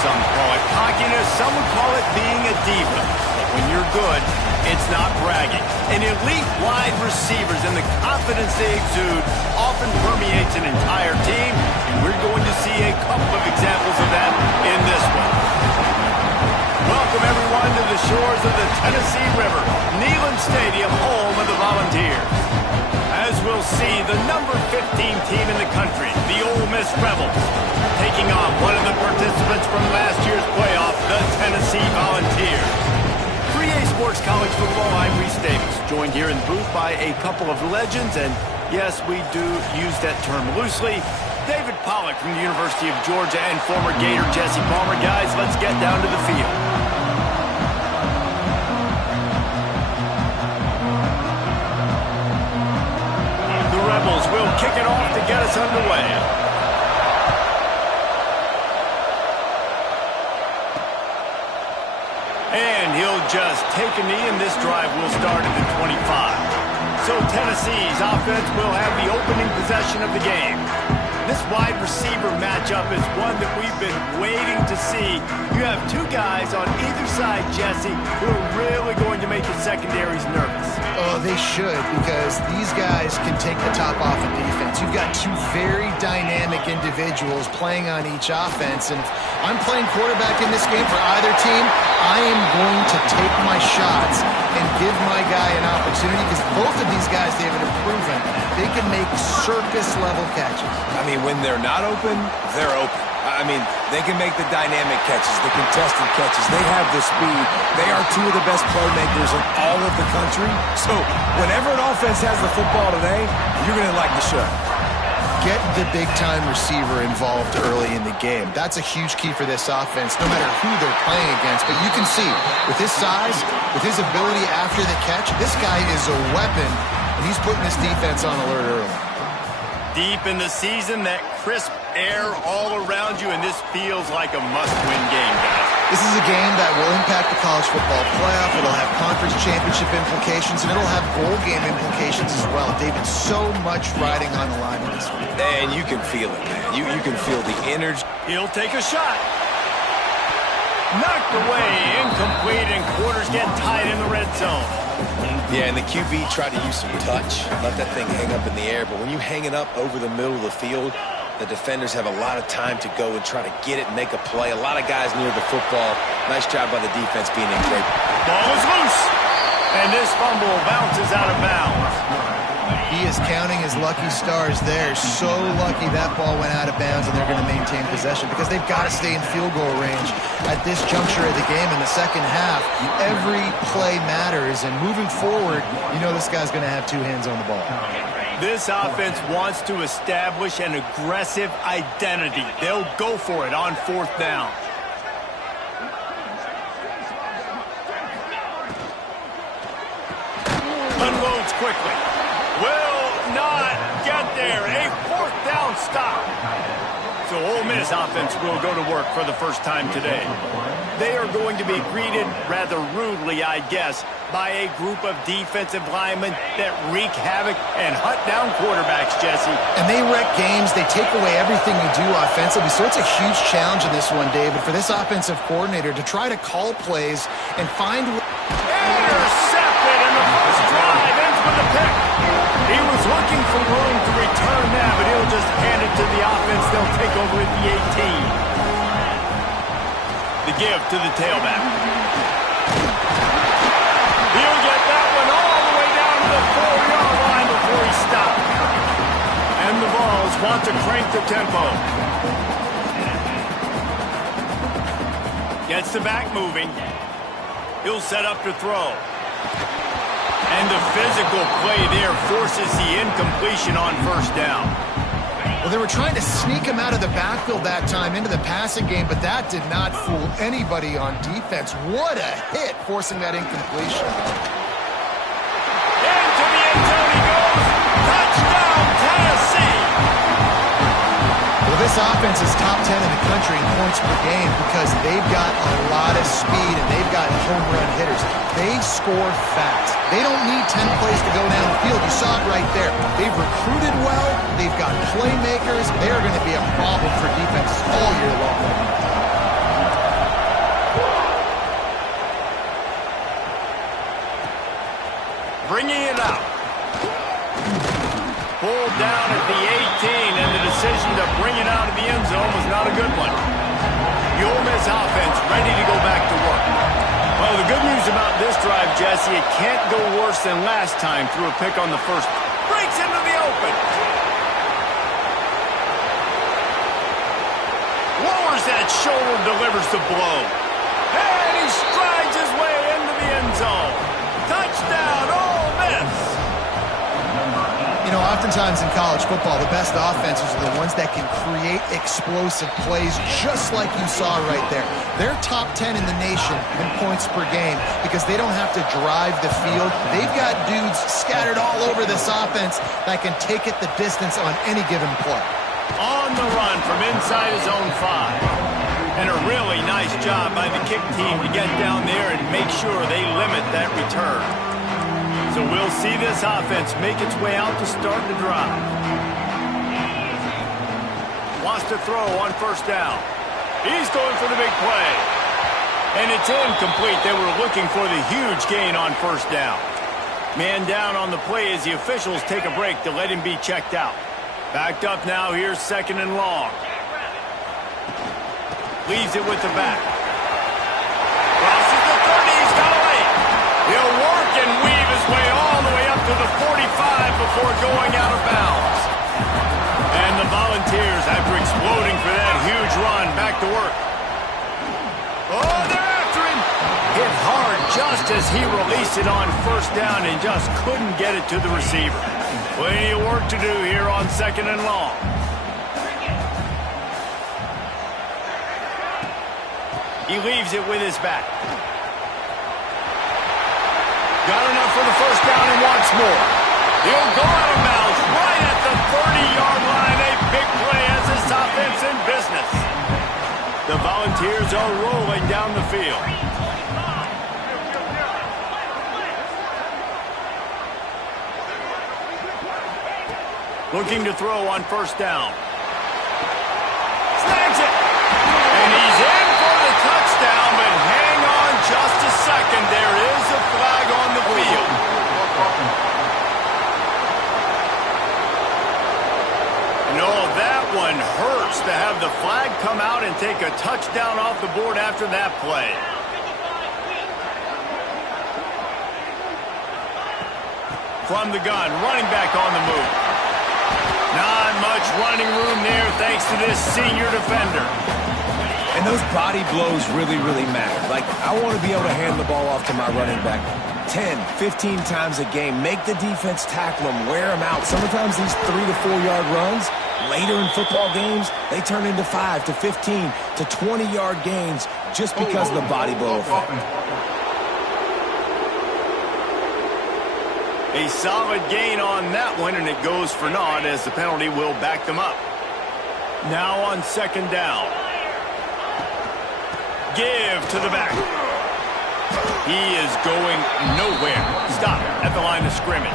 some call it cockiness, some would call it being a diva. But when you're good, it's not bragging. And elite wide receivers and the confidence they exude often permeates an entire team, and we're going to see a couple of examples of that in this one. Welcome, everyone, to the shores of the Tennessee River, Neyland Stadium, home of the Volunteers. As we'll see, the number 15 team in the country, the Ole Miss Rebels, taking on one of the participants from last year's playoff, the Tennessee Volunteers. 3A Sports College Football, I'm Reese Davis, joined here in the booth by a couple of legends, and yes, we do use that term loosely. David Pollack from the University of Georgia and former Gator Jesse Palmer. Guys, let's get down to the field. The Rebels will kick it off to get us underway. And he'll just take a knee, and this drive will start at the 25. So Tennessee's offense will have the opening possession of the game. This wide receiver matchup is one that we've been waiting to see. You have two guys on either side, Jesse, who are really going to make the secondaries nervous. Oh, they should, because these guys can take the top off of defense. You've got two very dynamic individuals playing on each offense, and if I'm playing quarterback in this game for either team, I am going to take my shots and give my guy an opportunity, because both of these guys, David, have proven they can make circus-level catches. I mean, when they're not open, they're open. I mean, they can make the dynamic catches, the contested catches. They have the speed. They are two of the best playmakers in all of the country. So whenever an offense has the football today, you're going to like the show. Get the big-time receiver involved early in the game. That's a huge key for this offense, no matter who they're playing against. But you can see, with his size, with his ability after the catch, this guy is a weapon, and he's putting this defense on alert early. Deep in the season, that crisp air all around you, and this feels like a must-win game, guys. This is a game that will impact the college football playoff. It'll have conference championship implications, and it'll have bowl game implications as well. David, so much riding on the line in this one. And you can feel it, man. You can feel the energy. He'll take a shot. Knocked away, incomplete, and quarters get tied in the red zone. Yeah, and the QB tried to use some touch, let that thing hang up in the air. But when you hang it up over the middle of the field, the defenders have a lot of time to go and try to get it and make a play. A lot of guys near the football. Nice job by the defense being in great. Ball is loose, and this fumble bounces out of bounds. He is counting his lucky stars there. So lucky that ball went out of bounds, and they're going to maintain possession because they've got to stay in field goal range at this juncture of the game in the second half. Every play matters, and moving forward, you know this guy's going to have two hands on the ball. This offense wants to establish an aggressive identity. They'll go for it on fourth down. Unloads quickly. Will not get there. A fourth down stop. So Ole Miss offense will go to work for the first time today. They are going to be greeted rather rudely, I guess, by a group of defensive linemen that wreak havoc and hunt down quarterbacks, Jesse. And they wreck games. They take away everything you do offensively. So it's a huge challenge in this one, David, for this offensive coordinator to try to call plays and find... Intercepted, and the first drive ends with a pick. He was looking for room to return that, but he'll just hand it to the offense. They'll take over at the 18. The give to the tailback. He'll get that one all the way down to the 4-yard line before he stopped. And the Vols want to crank the tempo. Gets the back moving. He'll set up to throw. And the physical play there forces the incompletion on first down. Well, they were trying to sneak him out of the backfield that time into the passing game, but that did not fool anybody on defense. What a hit, forcing that incompletion. Into the end zone he goes. Touchdown, Tennessee. Well, this offense is top 10 in the country in points per game because they've got a lot of speed and they've got home run hitters. They score fast. They don't need 10 plays to go down the field. You saw it right there. They've recruited well. They've got playmakers. They are going to be a problem for defenses all year long. bringing it out. Pulled down at the 18, and the decision to bring it out of the end zone was not a good one. The Ole Miss offense ready to go back to work. Well, the good news about this drive, Jesse, it can't go worse than last time through a pick on the first. Breaks into the open. Lowers that shoulder, delivers the blow. And he strides his way into the end zone. Touchdown, Ole Miss. You know, oftentimes in college football, the best offenses are the ones that can create explosive plays, just like you saw right there. They're top 10 in the nation in points per game because they don't have to drive the field. They've got dudes scattered all over this offense that can take it the distance on any given play. On the run from inside his own 5. And a really nice job by the kick team to get down there and make sure they limit that return. So we'll see this offense make its way out to start the drive. Wants to throw on first down. He's going for the big play. And it's incomplete. They were looking for the huge gain on first down. Man down on the play as the officials take a break to let him be checked out. Backed up now. Here's second and long. Leaves it with the back. Crosses the 30. He's got a lane. He'll work and weave his way all the way up to the 45 before going out of bounds. And the Volunteers, after exploding for that huge run, back to work. Oh, they're after him. Hit hard just as he released it on first down and just couldn't get it to the receiver. Plenty of work to do here on second and long. He leaves it with his back. Got enough for the first down and wants more. He'll go out of bounds right at the 30-yard line. A big play as this offense in business. The Volunteers are rolling down the field. Looking to throw on first down. Snags it. And he's in for the touchdown, but hang on just a second. There is a flag on the field. No, that one hurts to have the flag come out and take a touchdown off the board after that play. From the gun, running back on the move. Not much running room there thanks to this senior defender. And those body blows really, really matter. Like, I want to be able to hand the ball off to my running back 10, 15 times a game. Make the defense tackle them, wear them out. Sometimes these 3 to 4 yard runs, later in football games, they turn into 5 to 15 to 20 yard gains just because of the body blow effect. A solid gain on that one, and it goes for naught as the penalty will back them up. Now on second down. Give to the back. He is going nowhere. Stop at the line of scrimmage.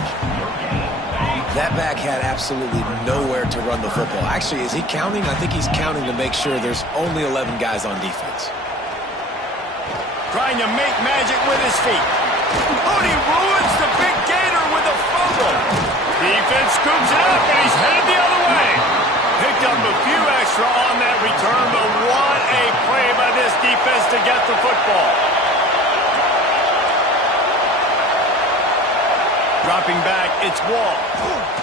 That back had absolutely nowhere to run the football. Actually, is he counting? I think he's counting to make sure there's only 11 guys on defense. Trying to make magic with his feet. Moody ruins the big gator with a fumble. Defense scoops it up, and he's headed the other way. Picked up a few extra on that return, but what a play by this defense to get the football. Dropping back, it's Wall.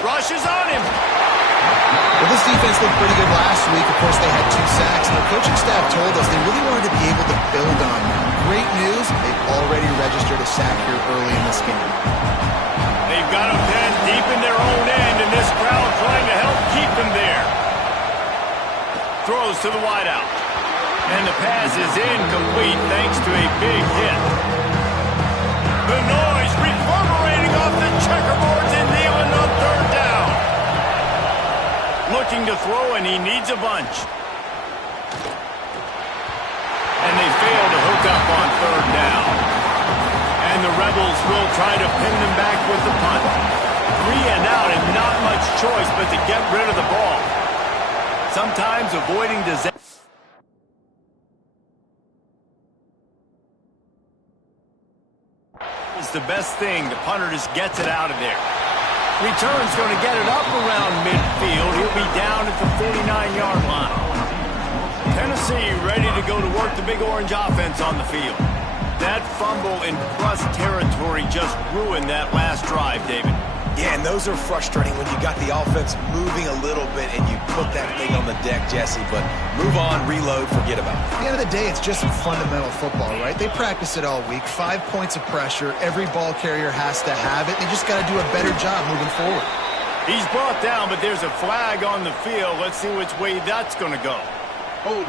Rushes on him. Well, this defense looked pretty good last week. Of course, they had 2 sacks, and the coaching staff told us they really wanted to be able to build on that. Great news, they've already registered a sack here early in this game. They've got them pinned deep in their own end, and this crowd trying to help keep them there. Throws to the wideout. And the pass is incomplete thanks to a big hit. The noise reverberating off the checkerboards and kneeling on third down. Looking to throw, and he needs a bunch. And they fail to hook up on third down. And the Rebels will try to pin them back with the punt. 3 and out, and not much choice but to get rid of the ball. Sometimes avoiding disaster. the best thing. The punter just gets it out of there. Return's going to get it up around midfield. He'll be down at the 49-yard line. Tennessee ready to go to work the Big Orange offense on the field. That fumble in crust territory just ruined that last drive, David. Yeah, and those are frustrating when you got the offense moving a little bit and you put that thing on the deck, Jesse. But move on, reload, forget about it. At the end of the day, it's just fundamental football, right? They practice it all week. 5 points of pressure. Every ball carrier has to have it. They just got to do a better job moving forward. He's brought down, but there's a flag on the field. Let's see which way that's going to go. Hold.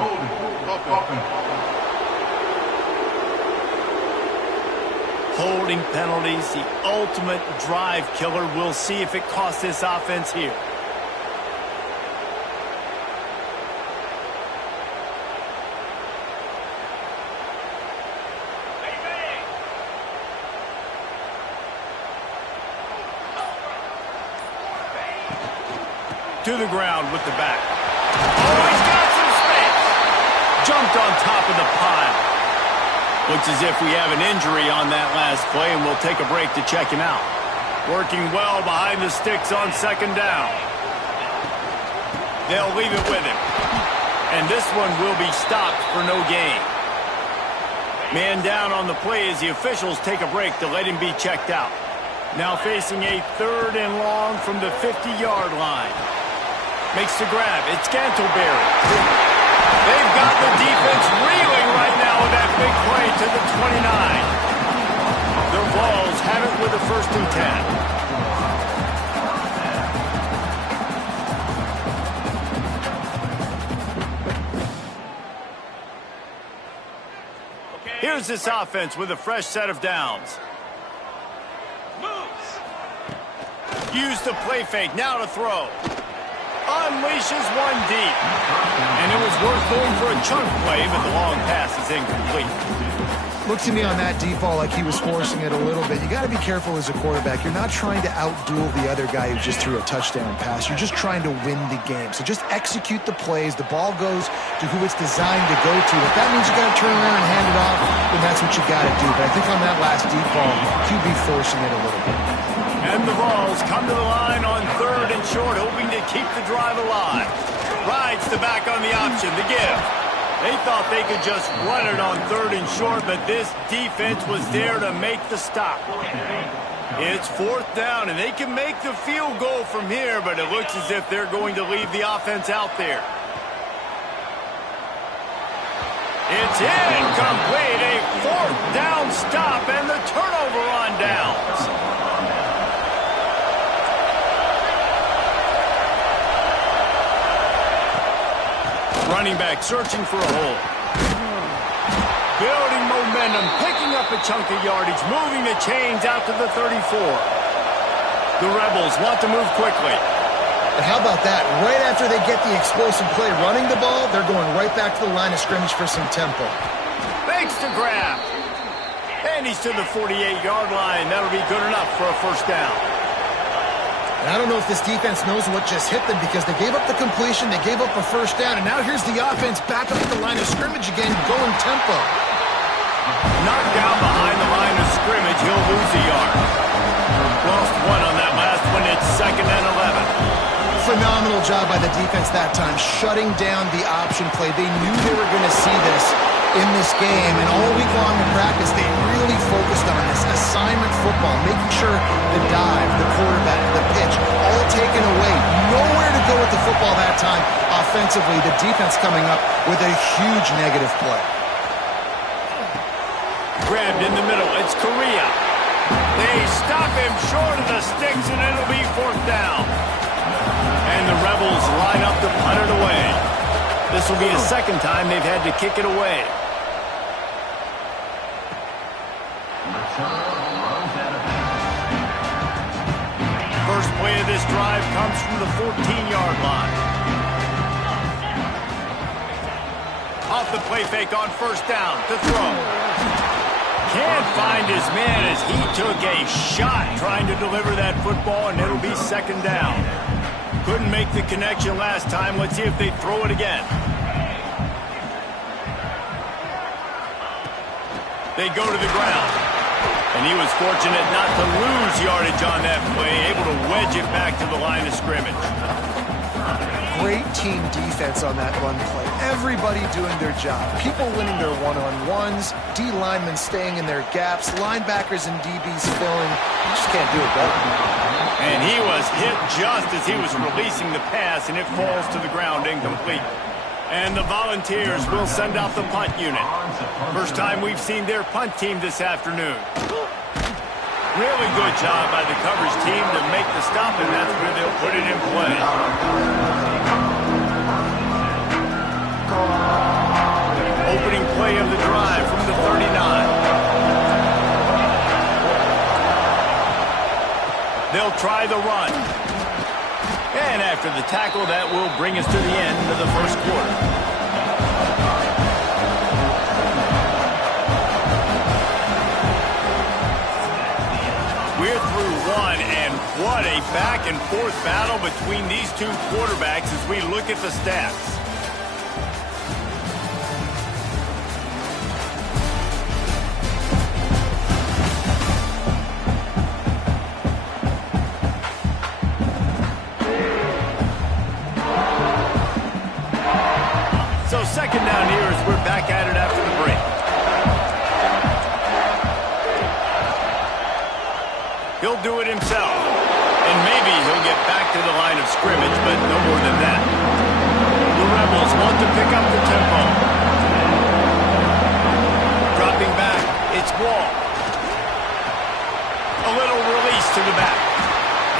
Holding penalties, the ultimate drive killer. We'll see if it costs this offense here. To the ground with the back. Oh, he's got some space. Jumped on top of the pile. Looks as if we have an injury on that last play, and we'll take a break to check him out. Working well behind the sticks on second down. They'll leave it with him. And this one will be stopped for no gain. Man down on the play as the officials take a break to let him be checked out. Now facing a 3rd and long from the 50-yard line. Makes the grab. It's Scantleberry. They've got the defense reeling right now with that big play to the 29. The Vols have it with a 1st and 10. Here's this offense with a fresh set of downs. Use the play fake. Now to throw. Unleashes one deep. And it was worth going for a chunk play, but the long pass is incomplete. Looks to me on that deep ball like he was forcing it a little bit. You got to be careful as a quarterback. You're not trying to outduel the other guy who just threw a touchdown pass. You're just trying to win the game. So just execute the plays. The ball goes to who it's designed to go to. If that means you got to turn around and hand it off, then that's what you got to do. But I think on that last deep ball, QB forcing it a little bit. And the Vols come to the line on 3rd and short, hoping to keep the drive alive. Rides the back on the option, the give. They thought they could just run it on 3rd and short, but this defense was there to make the stop. It's 4th down, and they can make the field goal from here, but it looks as if they're going to leave the offense out there. It's incomplete, a 4th down stop, and the turnover on downs. Running back searching for a hole. Building momentum, picking up a chunk of yardage, moving the chains out to the 34. The Rebels want to move quickly. But how about that? Right after they get the explosive play running the ball, they're going right back to the line of scrimmage for some tempo. Makes the grab. And he's to the 48-yard line. That'll be good enough for a 1st down. And I don't know if this defense knows what just hit them because they gave up the completion, they gave up a 1st down, and now here's the offense back up at the line of scrimmage again, going tempo. Knocked down behind the line of scrimmage, he'll lose a yard. Lost one on that last one, it's 2nd and 11. Phenomenal job by the defense that time, shutting down the option play. They knew they were going to see this in this game, and all week long in practice, they really focused on this assignment football, making sure the dive, the quarterback, the pitch, all taken away. Nowhere to go with the football that time. Offensively, the defense coming up with a huge negative play. Grabbed in the middle, it's Correa. They stop him short of the sticks, and it'll be 4th down. And the Rebels line up to punt it away. This will be the 2nd time they've had to kick it away. First play of this drive comes from the 14-yard line. Off the play fake on 1st down to throw. Can't find his man as he took a shot trying to deliver that football, and it'll be 2nd down. Couldn't make the connection last time. Let's see if they throw it again. They go to the ground. And he was fortunate not to lose yardage on that play, able to wedge it back to the line of scrimmage. Great team defense on that run play. Everybody doing their job. People winning their one-on-ones, D linemen staying in their gaps, linebackers and DBs filling. You just can't do it better. And he was hit just as he was releasing the pass, and it falls to the ground incomplete. And the Volunteers will send out the punt unit. First time we've seen their punt team this afternoon. Really good job by the coverage team to make the stop, and that's where they'll put it in play. Opening play of the drive from the 39. They'll try the run. And after the tackle, that will bring us to the end of the first quarter. We're through one, and what a back-and-forth battle between these two quarterbacks as we look at the stats. So second down here as we're back at it after the break. He'll do it himself. And maybe he'll get back to the line of scrimmage, but no more than that. The Rebels want to pick up the tempo. Dropping back, it's Wall. A little release to the back.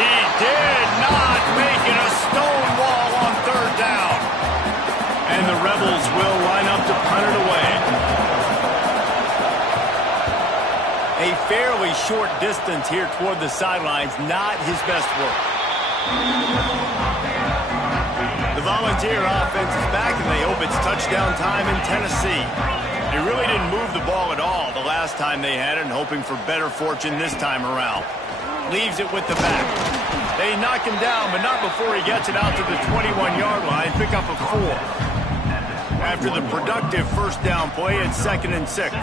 He did not make it a stone wall on third down. And the Rebels will line up to punt it away. A fairly short distance here toward the sidelines, not his best work. The Volunteer offense is back, and they hope it's touchdown time in Tennessee. They really didn't move the ball at all the last time they had it, and hoping for better fortune this time around. Leaves it with the back. They knock him down, but not before he gets it out to the 21-yard line. Pick up a 4. After the productive first down play, it's 2nd and 6.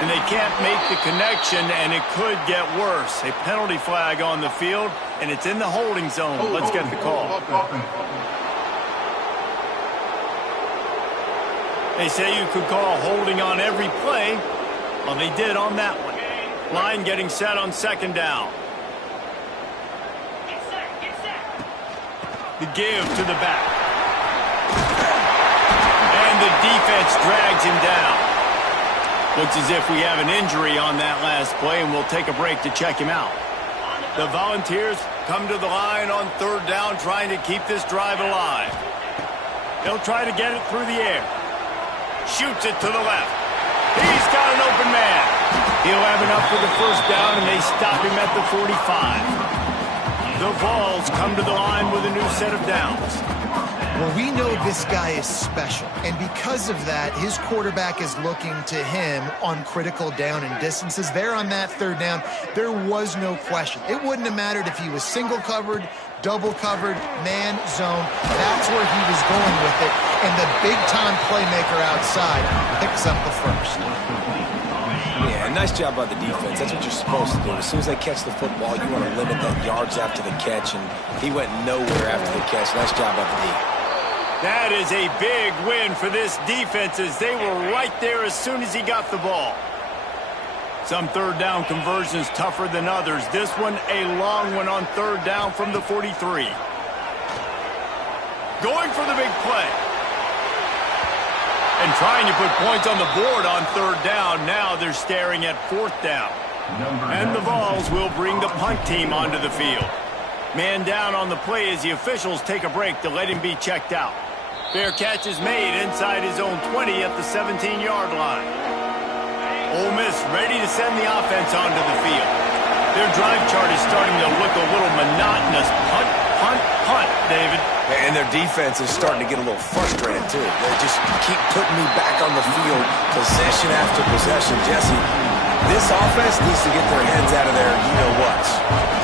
And they can't make the connection, and it could get worse. A penalty flag on the field, and it's in the holding zone. Let's get the call. They say you could call holding on every play. Well, they did on that one. Line getting set on 2nd down. The give to the back. And the defense drags him down. Looks as if we have an injury on that last play, and we'll take a break to check him out. The Volunteers come to the line on 3rd down, trying to keep this drive alive. They'll try to get it through the air. Shoots it to the left. He's got an open man. He'll have enough for the first down, and they stop him at the 45. The Vols come to the line with a new set of downs. Well, we know this guy is special, and because of that, his quarterback is looking to him on critical down and distances. There on that 3rd down, there was no question. It wouldn't have mattered if he was single covered, double covered, man, zone. That's where he was going with it, and the big-time playmaker outside picks up the first. Yeah, nice job by the defense. That's what you're supposed to do. As soon as they catch the football, you want to limit that yards after the catch, and he went nowhere after the catch. Nice job by the D. That is a big win for this defense, as they were right there as soon as he got the ball. Some 3rd down conversions tougher than others. This one, a long one on 3rd down from the 43. Going for the big play. And trying to put points on the board on 3rd down. Now they're staring at 4th down. And the Vols will bring the punt team onto the field. Man down on the play as the officials take a break to let him be checked out. Fair catch is made inside his own 20 at the 17-yard line. Ole Miss ready to send the offense onto the field. Their drive chart is starting to look a little monotonous. Punt, punt, punt, David. And their defense is starting to get a little frustrated, too. They just keep putting me back on the field, possession after possession. Jesse, This offense needs to get their heads out of there, you-know-what.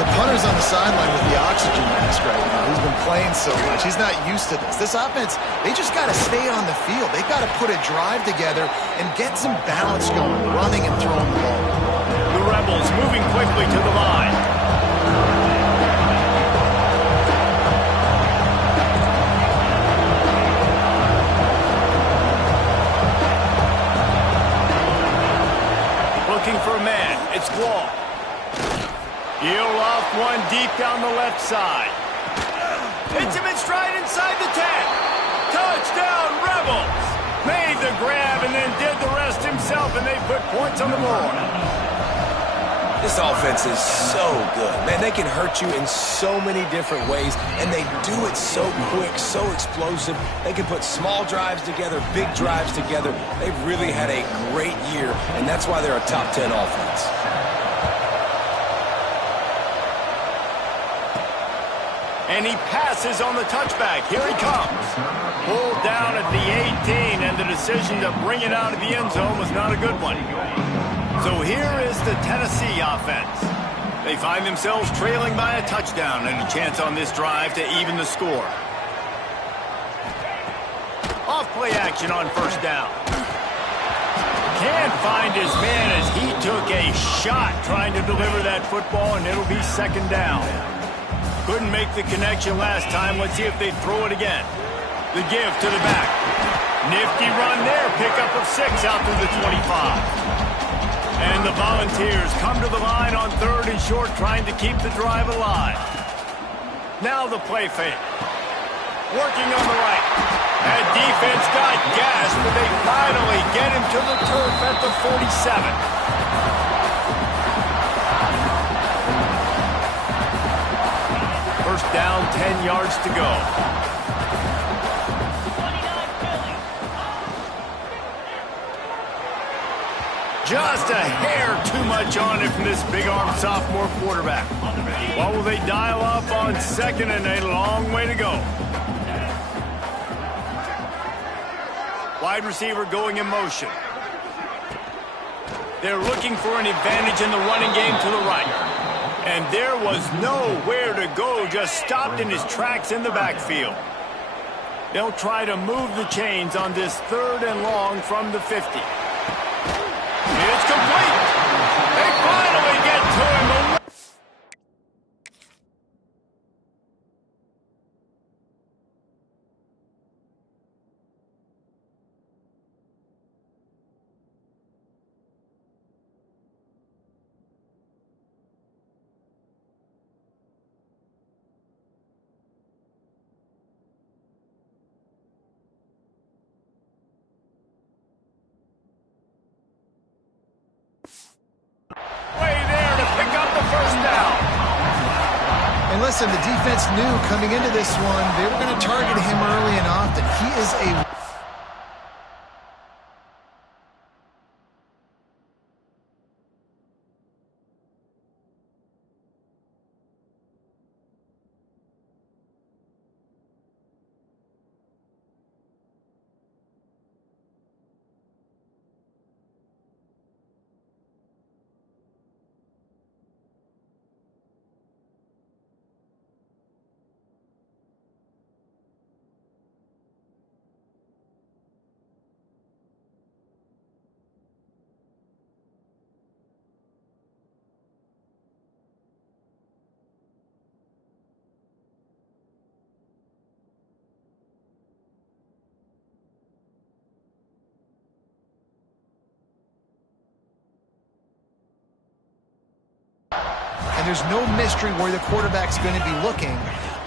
The punter's on the sideline with the oxygen mask right now. He's been playing so much. He's not used to this. This offense, they just got to stay on the field. They got to put a drive together and get some balance going, running and throwing the ball. The Rebels moving quickly to the line. Looking for a man. It's Law. He'll off one deep down the left side. Hits him in stride inside the 10. Touchdown, Rebels! Made the grab and then did the rest himself, and they put points on the board. This offense is so good. Man, they can hurt you in so many different ways, and they do it so quick, so explosive. They can put small drives together, big drives together. They've really had a great year, and that's why they're a top 10 offense. And he passes on the touchback. Here he comes. Pulled down at the 18, and the decision to bring it out of the end zone was not a good one. So here is the Tennessee offense. They find themselves trailing by a touchdown and a chance on this drive to even the score. Off play action on first down. Can't find his man as he took a shot trying to deliver that football, and it'll be second down. Couldn't make the connection last time. Let's see if they throw it again. The give to the back. Nifty run there. Pickup of 6 out through the 25. And the Volunteers come to the line on third and short, trying to keep the drive alive. Now the play fake. Working on the right. That defense got gassed, but they finally get him to the turf at the 47. First down, 10 yards to go. Just a hair too much on it from this big-armed sophomore quarterback. What will they dial up on second, and a long way to go? Wide receiver going in motion. They're looking for an advantage in the running game to the right. And there was nowhere to go, just stopped in his tracks in the backfield. They'll try to move the chains on this third and long from the 50. It's complete. They finally get to him. And listen, the defense knew coming into this one, they were going to target him early and often. He is a... There's no mystery where the quarterback's going to be looking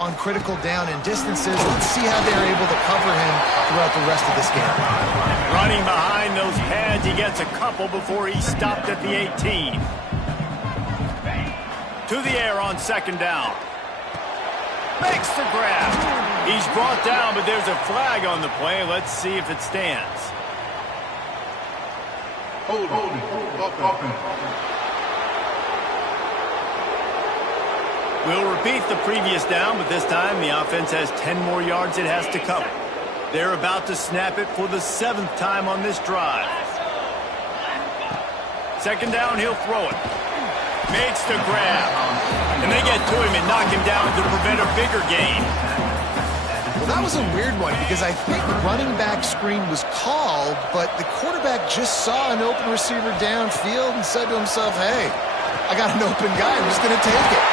on critical down and distances. Let's see how they're able to cover him throughout the rest of this game. Running behind those pads, he gets a couple before he stopped at the 18. To the air on second down. Makes the grab. He's brought down, but there's a flag on the play. Let's see if it stands. Hold on. We'll repeat the previous down, but this time the offense has 10 more yards it has to cover. They're about to snap it for the 7th time on this drive. Second down, he'll throw it. Makes the grab. And they get to him and knock him down to prevent a bigger gain. Well, that was a weird one because I think running back screen was called, but the quarterback just saw an open receiver downfield and said to himself, hey, I got an open guy. I'm just going to take it.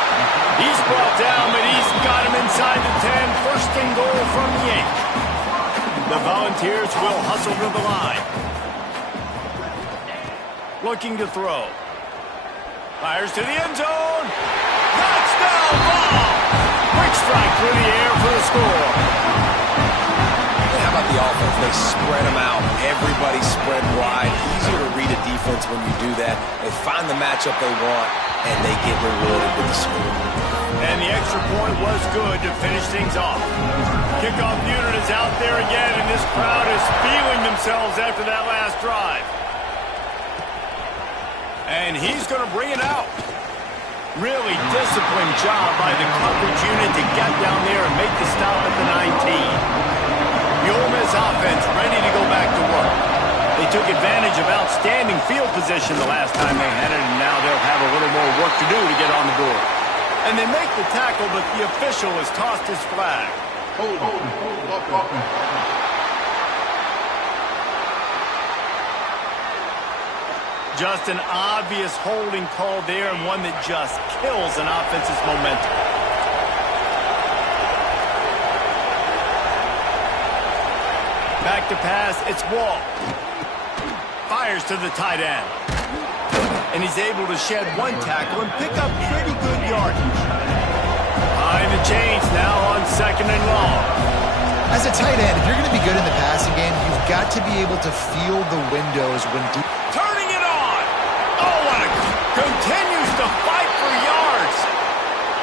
He's brought down, but he's got him inside the 10. First and goal from the 8. The Volunteers will hustle to the line. Looking to throw. Fires to the end zone. Touchdown ball. Quick strike through the air for the score. How about the offense? They spread them out. Everybody spread wide. Easier to read a defense when you do that. They find the matchup they want, and they get rewarded with the score. And the extra point was good to finish things off. Kickoff unit is out there again, and this crowd is feeling themselves after that last drive. And he's going to bring it out. Really disciplined job by the coverage unit to get down there and make the stop at the 19. The Ole Miss offense ready to go back to work. They took advantage of outstanding field position the last time they had it, and now they'll have a little more work to do to get on the board. And they make the tackle, but the official has tossed his flag. Hold, offense. Just an obvious holding call there, and one that just kills an offense's momentum. Back to pass, it's Wall. Fires to the tight end. And he's able to shed one tackle and pick up pretty good yardage. Behind the chains now on second and long. As a tight end, if you're going to be good in the passing game, you've got to be able to feel the windows when deep. Turning it on. Oh, what a... Continues to fight for yards.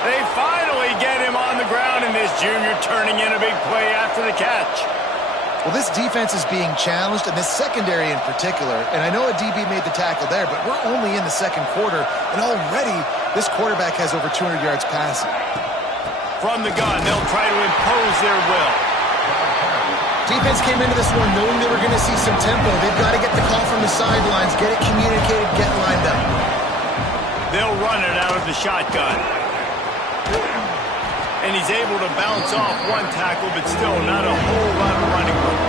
They finally get him on the ground, and this junior turning in a big play after the catch. Well, this defense is being challenged, and this secondary in particular, and I know a DB made the tackle there, but we're only in the second quarter, and already this quarterback has over 200 yards passing. From the gun, they'll try to impose their will. Defense came into this one knowing they were going to see some tempo. They've got to get the call from the sidelines, get it communicated, get lined up. They'll run it out of the shotgun. And he's able to bounce off one tackle, but still not a whole lot of running room.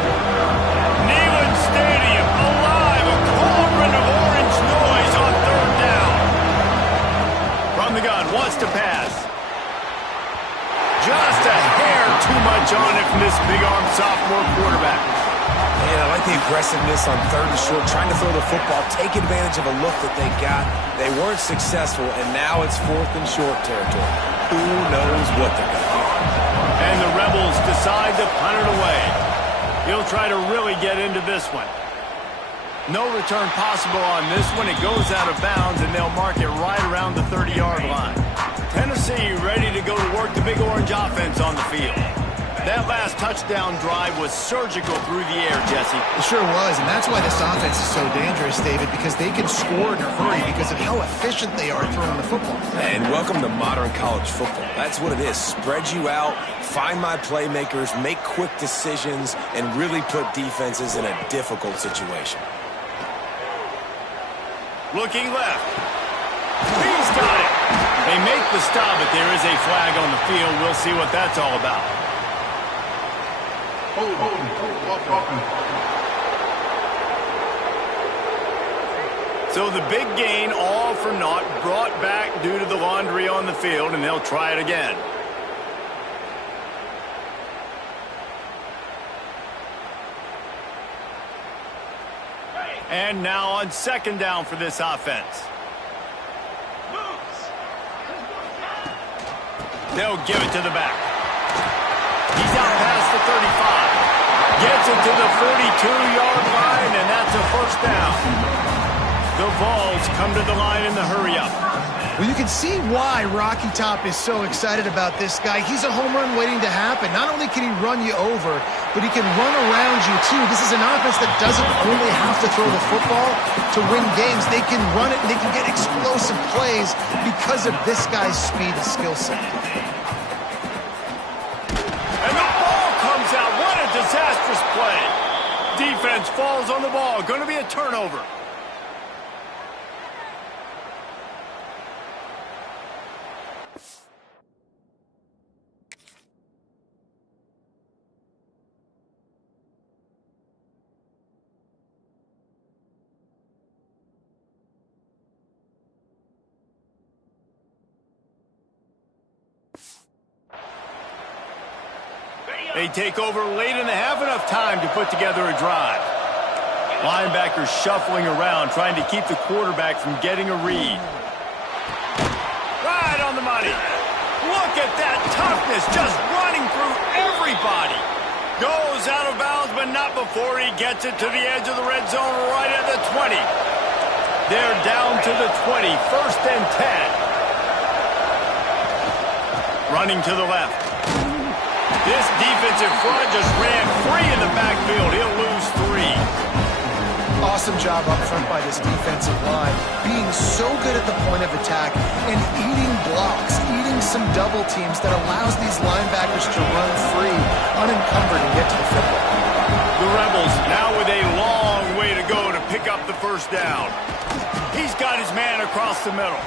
Neyland Stadium alive, a cauldron of orange noise on third down. From the gun, wants to pass. Just a hair too much on it from this big-arm sophomore quarterback. Man, I like the aggressiveness on third and short, trying to throw the football, take advantage of a look that they got. They weren't successful, and now it's fourth and short territory. Who knows what they're going to do? And the Rebels decide to punt it away. He'll try to really get into this one. No return possible on this one. It goes out of bounds, and they'll mark it right around the 30-yard line. Tennessee ready to go to work the Big Orange offense on the field. That last touchdown drive was surgical through the air, Jesse. It sure was, and that's why this offense is so dangerous, David, because they can score in a hurry because of how efficient they are throwing the football. And welcome to modern college football. That's what it is. Spread you out, find my playmakers, make quick decisions, and really put defenses in a difficult situation. Looking left. He's got it. They make the stop, but there is a flag on the field. We'll see what that's all about. So the big gain, all for naught, brought back due to the laundry on the field, and they'll try it again. And now on second down for this offense. They'll give it to the back. He's out past the 35. Gets it to the 42-yard line, and that's a first down. The Vols come to the line in the hurry-up. Well, you can see why Rocky Top is so excited about this guy. He's a home run waiting to happen. Not only can he run you over, but he can run around you, too. This is an offense that doesn't only have to throw the football to win games. They can run it, and they can get explosive plays because of this guy's speed and skill set. What a disastrous play. Defense falls on the ball. Going to be a turnover. They take over late in the half, enough time to put together a drive. Linebackers shuffling around, trying to keep the quarterback from getting a read. Right on the money. Look at that toughness, just running through everybody. Goes out of bounds, but not before he gets it to the edge of the red zone right at the 20. They're down to the 20, 1st and 10. Running to the left. This defensive front just ran free in the backfield. He'll lose 3. Awesome job up front by this defensive line, being so good at the point of attack and eating blocks, eating some double teams that allows these linebackers to run free, unencumbered, and get to the football. The Rebels now with a long way to go to pick up the first down. He's got his man across the middle.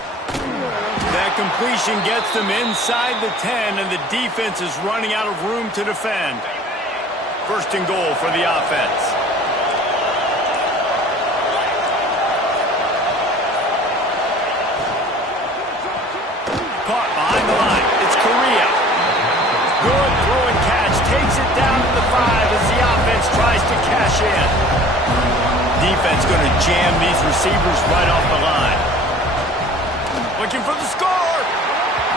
That completion gets them inside the 10, and the defense is running out of room to defend. 1st and goal for the offense. Caught behind the line. It's Correa. Good throw and catch. Takes it down to the 5 as the offense tries to cash in. Defense going to jam these receivers right off the line. Looking for the score.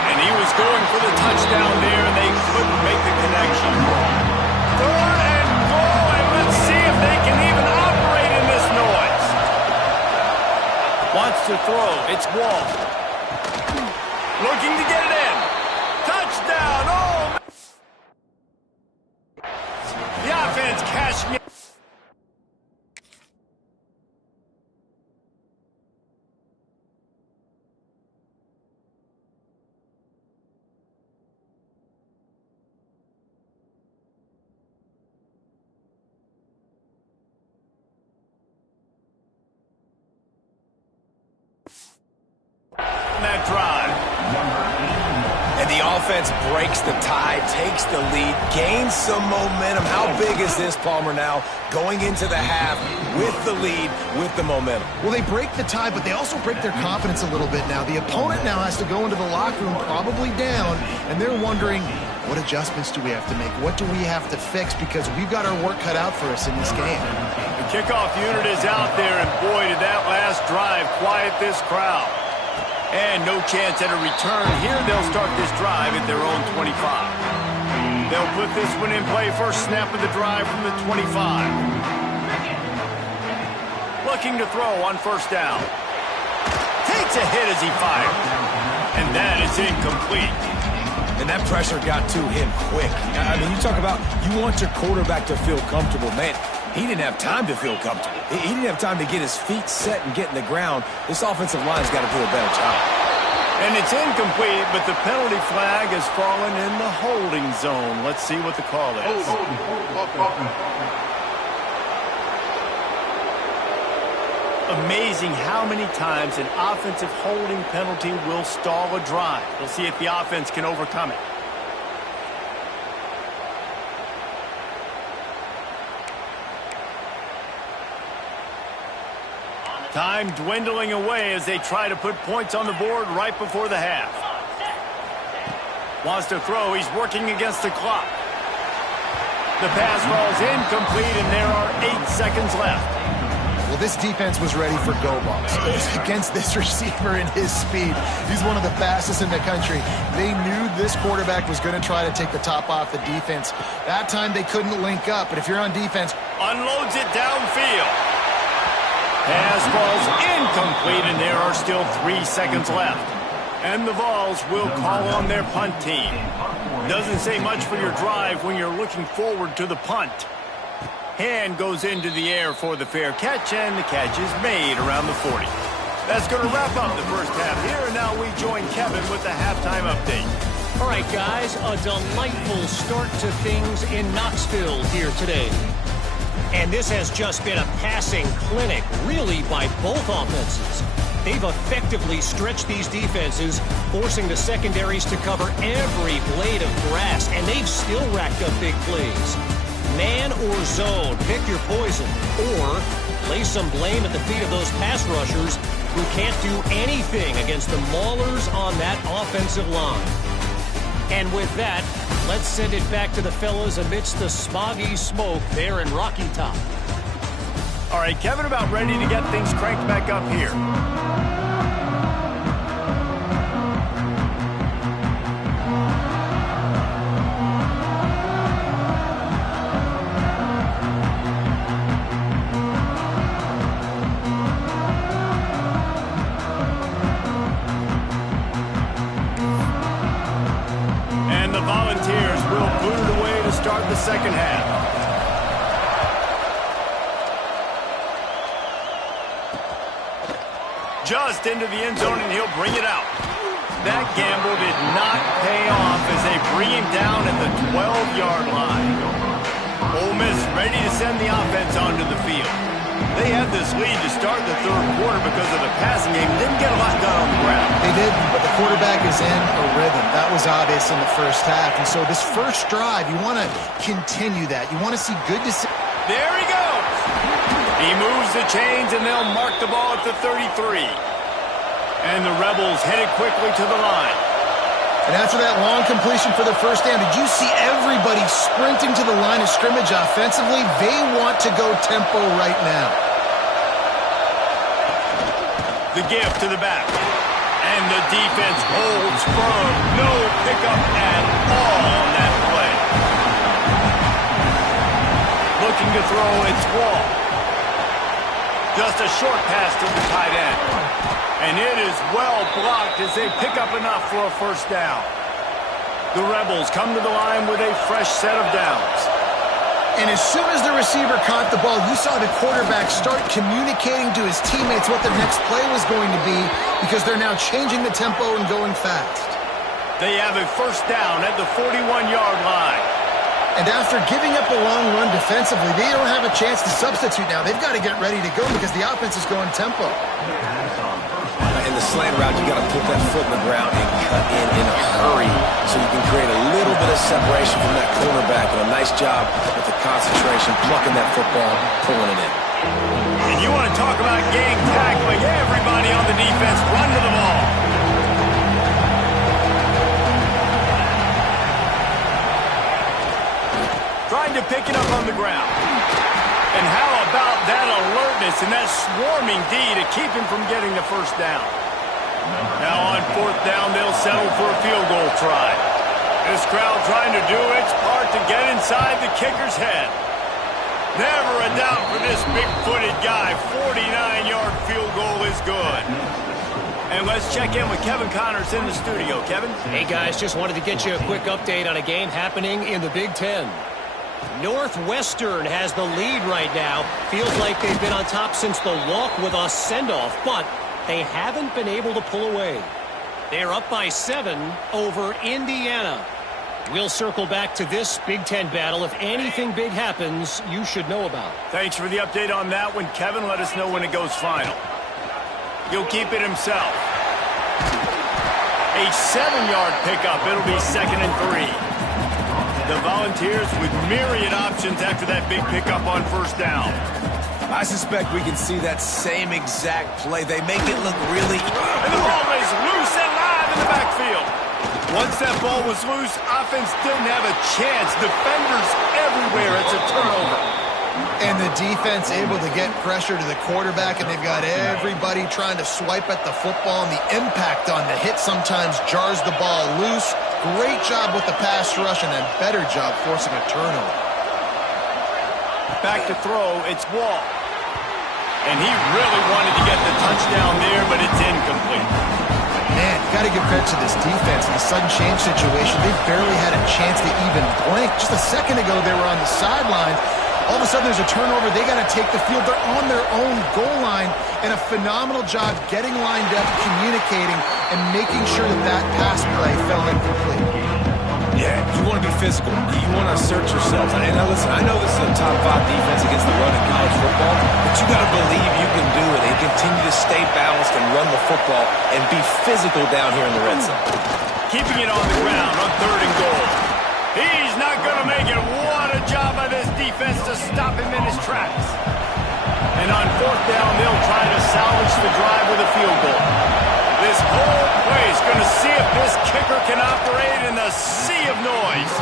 And he was going for the touchdown there, and they couldn't make the connection. 3rd and goal, and let's see if they can even operate in this noise. Wants to throw. It's Wall. Looking to get it in. Touchdown. Oh! The offense cashing it. That drive. And the offense breaks the tie, takes the lead, gains some momentum. How big is this, Palmer, now going into the half with the lead, with the momentum? Well, they break the tie, but they also break their confidence a little bit now. The opponent now has to go into the locker room probably down, and they're wondering, what adjustments do we have to make? What do we have to fix? Because we've got our work cut out for us in this game. The kickoff unit is out there, and boy, did that last drive quiet this crowd. And no chance at a return. Here they'll start this drive at their own 25. They'll put this one in play, first snap of the drive from the 25. Looking to throw on 1st down. Takes a hit as he fires. And that is incomplete. And that pressure got to him quick. I mean, you talk about you want your quarterback to feel comfortable. Man, he didn't have time to feel comfortable. He didn't have time to get his feet set and get in the ground. This offensive line's got to do a better job. And it's incomplete, but the penalty flag has fallen in the holding zone. Let's see what the call is. Amazing how many times an offensive holding penalty will stall a drive. We'll see if the offense can overcome it. Time dwindling away as they try to put points on the board right before the half. Wants to throw. He's working against the clock. The pass falls incomplete, and there are 8 seconds left. Well, this defense was ready for go balls against this receiver and his speed. He's one of the fastest in the country. They knew this quarterback was going to try to take the top off the defense. That time they couldn't link up, but if you're on defense, unloads it downfield. Pass falls incomplete, and there are still 3 seconds left. And the Vols will call on their punt team. Doesn't say much for your drive when you're looking forward to the punt. Hand goes into the air for the fair catch, and the catch is made around the 40. That's going to wrap up the first half here, and now we join Kevin with the halftime update. All right, guys, a delightful start to things in Knoxville here today. And this has just been a passing clinic, really, by both offenses. They've effectively stretched these defenses, forcing the secondaries to cover every blade of grass, and they've still racked up big plays. Man or zone, pick your poison, or lay some blame at the feet of those pass rushers who can't do anything against the maulers on that offensive line. And with that, Let's send it back to the fellas amidst the smoggy smoke there in Rocky Top. All right, Kevin, about ready to get things cranked back up here. And the Volunteers will boot it away to start the second half. Just into the end zone, and he'll bring it out. That gamble did not pay off as they bring him down at the 12-yard line. Ole Miss ready to send the offense onto the field. They had this lead to start the third quarter because of the passing game. Didn't get a lot done on the ground. They didn't, but the quarterback is in a rhythm. That was obvious in the first half. And so this first drive, you want to continue that. You want to see good decisions. There he goes. He moves the chains, and they'll mark the ball at the 33. And the Rebels headed quickly to the line. And after that long completion for the first down, did you see everybody sprinting to the line of scrimmage offensively? They want to go tempo right now. The give to the back. And the defense holds firm. No pickup at all on that play. Looking to throw, it's Wall. Just a short pass to the tight end. And it is well blocked as they pick up enough for a first down. The Rebels come to the line with a fresh set of downs. And as soon as the receiver caught the ball, you saw the quarterback start communicating to his teammates what the next play was going to be because they're now changing the tempo and going fast. They have a first down at the 41-yard line. And after giving up a long run defensively, they don't have a chance to substitute now. They've got to get ready to go because the offense is going tempo. In the slant route, you got to put that foot in the ground and cut in a hurry so you can create a little bit of separation from that cornerback. And a nice job with the concentration, plucking that football, pulling it in. And you want to talk about gang tackling. Everybody on the defense run to the ball. Trying to pick it up on the ground. And how about that alertness and that swarming D to keep him from getting the first down? Now on fourth down, they'll settle for a field goal try. This crowd trying to do its part to get inside the kicker's head. Never a doubt for this big-footed guy. 49-yard field goal is good. And let's check in with Kevin Connors in the studio. Kevin? Hey, guys, just wanted to get you a quick update on a game happening in the Big Ten. Northwestern has the lead right now. Feels like they've been on top since the walk with us send-off, but they haven't been able to pull away. They're up by 7 over Indiana. We'll circle back to this Big Ten battle. If anything big happens, you should know about. Thanks for the update on that one, Kevin. Let us know when it goes final. He'll keep it himself. A 7-yard pickup. It'll be 2nd and 3. The Volunteers with myriad options after that big pickup on first down. I suspect we can see that same exact play. They make it look really... And the ball is loose and live in the backfield. Once that ball was loose, offense didn't have a chance. Defenders everywhere. It's a turnover. And the defense able to get pressure to the quarterback, and they've got everybody trying to swipe at the football, and the impact on the hit sometimes jars the ball loose. Great job with the pass rush, and a better job forcing a turnover. Back to throw, it's Wall. And he really wanted to get the touchdown there, but it's incomplete. Man, you got to give credit to this defense. In the sudden change situation, they barely had a chance to even blink. Just a second ago, they were on the sideline. All of a sudden, there's a turnover. They got to take the field. They're on their own goal line, and a phenomenal job getting lined up, communicating, and making sure that that pass play fell incomplete. Yeah, you want to be physical. You want to assert yourself. And now listen, I know this is a top 5 defense against the run in college football, but you got to believe you can do it and continue to stay balanced and run the football and be physical down here in the red zone. Keeping it on the ground on 3rd and goal. He's not going to make it. What a job by this defense to stop him in his tracks. And on 4th down, they'll try to salvage the drive with a field goal. This whole play is going to seal if this kicker can operate in the sea of noise.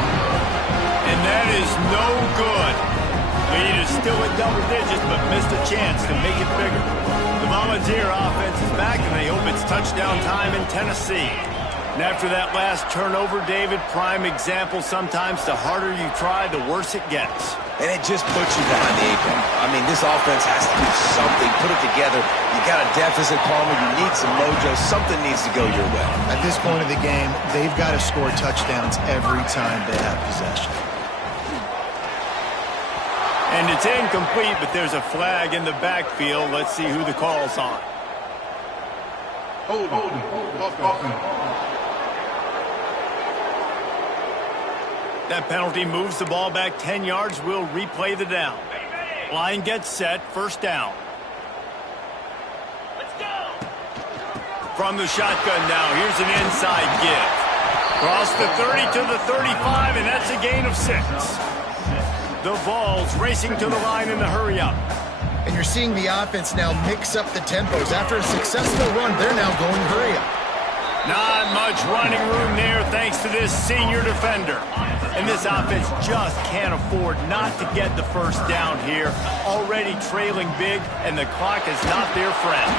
And that is no good. Lead is still at double digits, but missed a chance to make it bigger. The Volunteer offense is back, and they hope it's touchdown time in Tennessee. And after that last turnover, David, prime example, sometimes the harder you try, the worse it gets. And it just puts you behind the 8 ball. I mean, this offense has to do something, put it together. You got a deficit, Palmer. You need some mojo. Something needs to go your way. At this point of the game, they've got to score touchdowns every time they have possession. And it's incomplete, but there's a flag in the backfield. Let's see who the call's on. Hold. That penalty moves the ball back 10 yards. We'll replay the down. Line gets set. First down. Let's go. From the shotgun now. Here's an inside give. Cross the 30 to the 35, and that's a gain of 6. The Vols racing to the line in the hurry-up. And you're seeing the offense now mix up the tempos. After a successful run, they're now going hurry-up. Not much running room there thanks to this senior defender. And this offense just can't afford not to get the first down here. Already trailing big, and the clock is not their friend.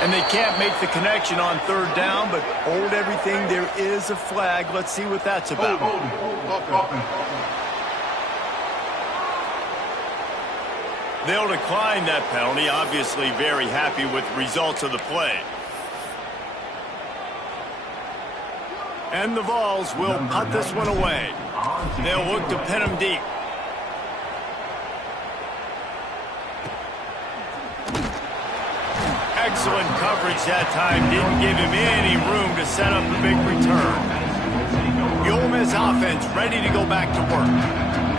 And they can't make the connection on third down, but hold everything. There is a flag. Let's see what that's about. They'll decline that penalty. Obviously very happy with the results of the play. And the Vols will punt this one away. They'll look to pin him deep. Excellent coverage that time. Didn't give him any room to set up a big return. The Ole Miss offense ready to go back to work.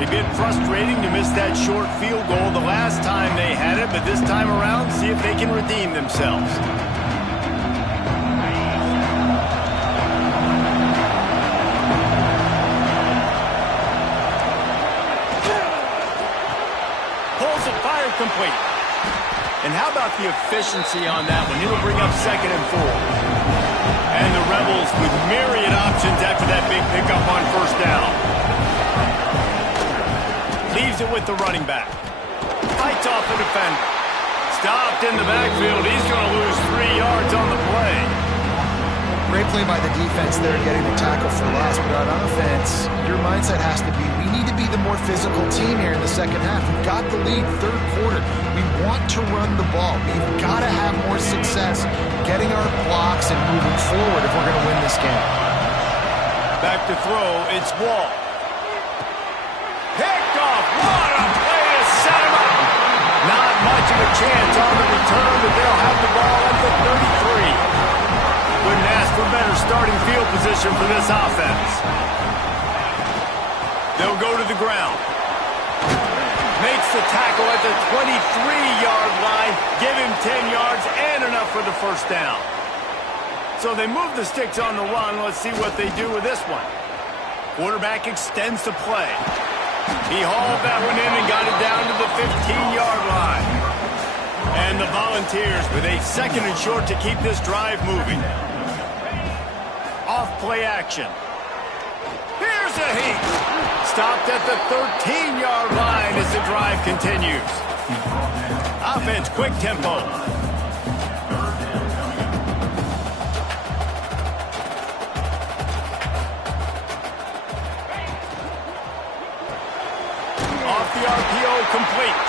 They've been frustrating to miss that short field goal the last time they had it, but this time around, see if they can redeem themselves. Pulls it, fired, complete. And how about the efficiency on that one? It'll bring up 2nd and 4. And the Rebels with myriad options after that big pickup on first down. Leaves it with the running back. Fights off the defender. Stopped in the backfield. He's going to lose 3 yards on the play. Great play by the defense there, getting the tackle for loss. But on offense, your mindset has to be, we need to be the more physical team here in the second half. We've got the lead, third quarter. We want to run the ball. We've got to have more success getting our blocks and moving forward if we're going to win this game. Back to throw, it's Wall. Picked off. What a play to set him up. Not much of a chance on the return, but they'll have the ball at the 33. Couldn't ask for better starting field position for this offense. They'll go to the ground. Makes the tackle at the 23-yard line. Give him 10 yards and enough for the first down. So they move the sticks on the run. Let's see what they do with this one. Quarterback extends the play. He hauled that one in and got it down to the 15-yard line. And the Volunteers with a 2nd and short to keep this drive moving. Off-play action. Here's a heat. Stopped at the 13-yard line as the drive continues. Offense, quick tempo. Off the RPO, complete.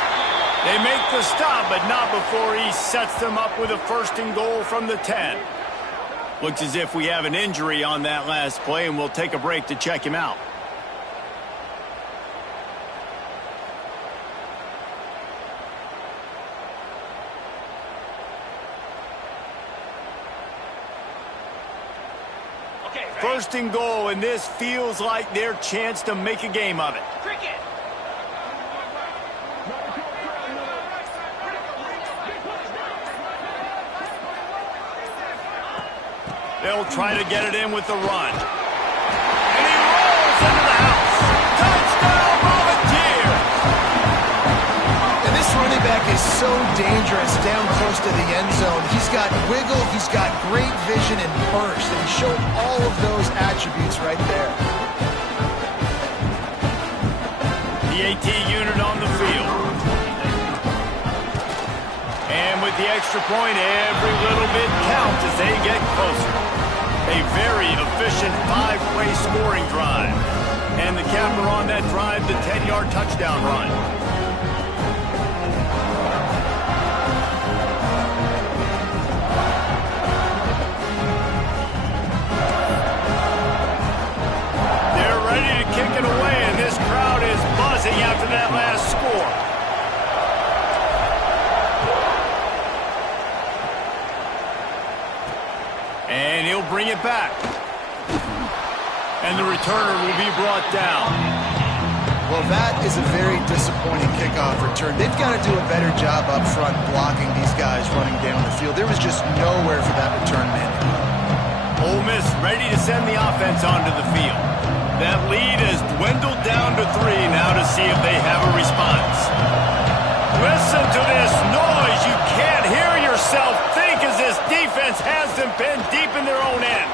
They make the stop, but not before he sets them up with a 1st and goal from the 10. Looks as if we have an injury on that last play, and we'll take a break to check him out. Okay, 1st and goal, and this feels like their chance to make a game of it. Cricket. They'll try to get it in with the run. And he rolls into the house. Touchdown, Volunteers! And this running back is so dangerous down close to the end zone. He's got wiggle, he's got great vision and burst, and he showed all of those attributes right there. The AT unit on the field. And with the extra point, every little bit counts as they get closer. A very efficient 5-play scoring drive. And the capper on that drive, the 10-yard touchdown run. They're ready to kick it away, and this crowd is buzzing after that last score. And he'll bring it back. And the returner will be brought down. Well, that is a very disappointing kickoff return. They've got to do a better job up front blocking these guys running down the field. There was just nowhere for that return man to go. Ole Miss ready to send the offense onto the field. That lead has dwindled down to 3 now to see if they have a response. Listen to this noise. You can't hear yourself think as this defense has them pinned deep in their own end.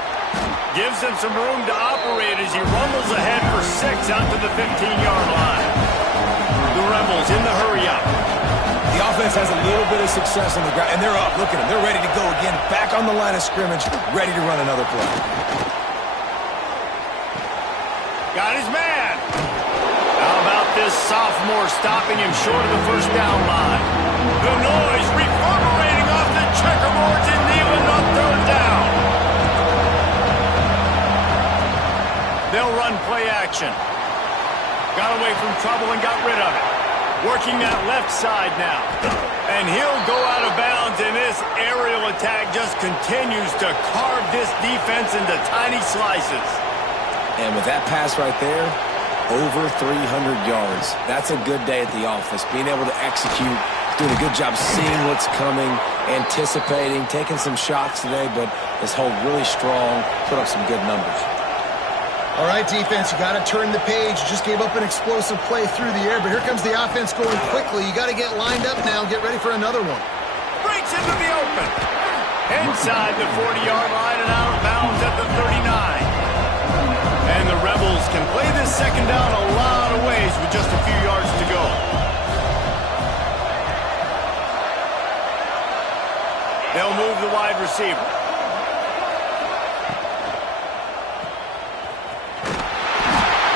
Gives him some room to operate as he rumbles ahead for 6 out to the 15-yard line. The Rebels in the hurry-up. The offense has a little bit of success on the ground, and they're up. Look at them. They're ready to go again. Back on the line of scrimmage, ready to run another play. Got his man. How about this sophomore stopping him short of the first down line? The noise reverberating off the checkerboards and kneeling on 3rd down. They'll run play action. Got away from trouble and got rid of it. Working that left side now. And he'll go out of bounds, and this aerial attack just continues to carve this defense into tiny slices. And with that pass right there, over 300 yards. That's a good day at the office. Being able to execute, doing a good job seeing what's coming, anticipating, taking some shots today, but has held really strong, put up some good numbers. All right, defense, you got to turn the page. You just gave up an explosive play through the air, but here comes the offense going quickly. You got to get lined up now and get ready for another one. Breaks into the open. Inside the 40-yard line and out of bounds at the 39. And the Rebels can play this second down a lot of ways with just a few yards to go. They'll move the wide receiver.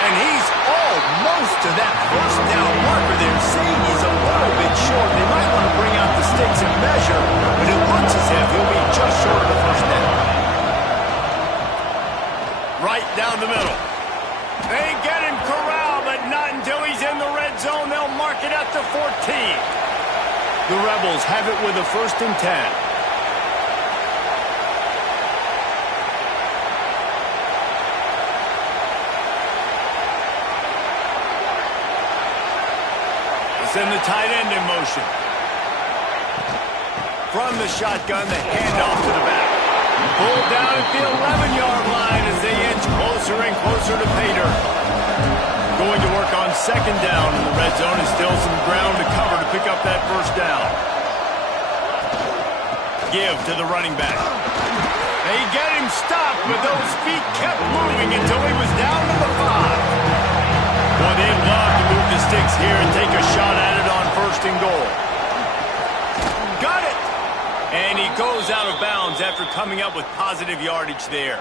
And he's almost to that first down marker there, saying he's a little bit short. They might want to bring out the sticks and measure, but it looks as if he'll be just short of the first down. Right down the middle. They get him corralled, but not until he's in the red zone. They'll mark it at the 14. The Rebels have it with a 1st and 10. Send the tight end in motion. From the shotgun, the handoff to the back. Pulled down at the 11-yard line as they inch closer and closer to pay dirt. Going to work on 2nd down in the red zone and still some ground to cover to pick up that first down. Give to the running back. They get him stopped, but those feet kept moving until he was down to the 5. Well, they'd love to move the sticks here and take a shot at it on 1st and goal. Got it! And he goes out of bounds after coming up with positive yardage there.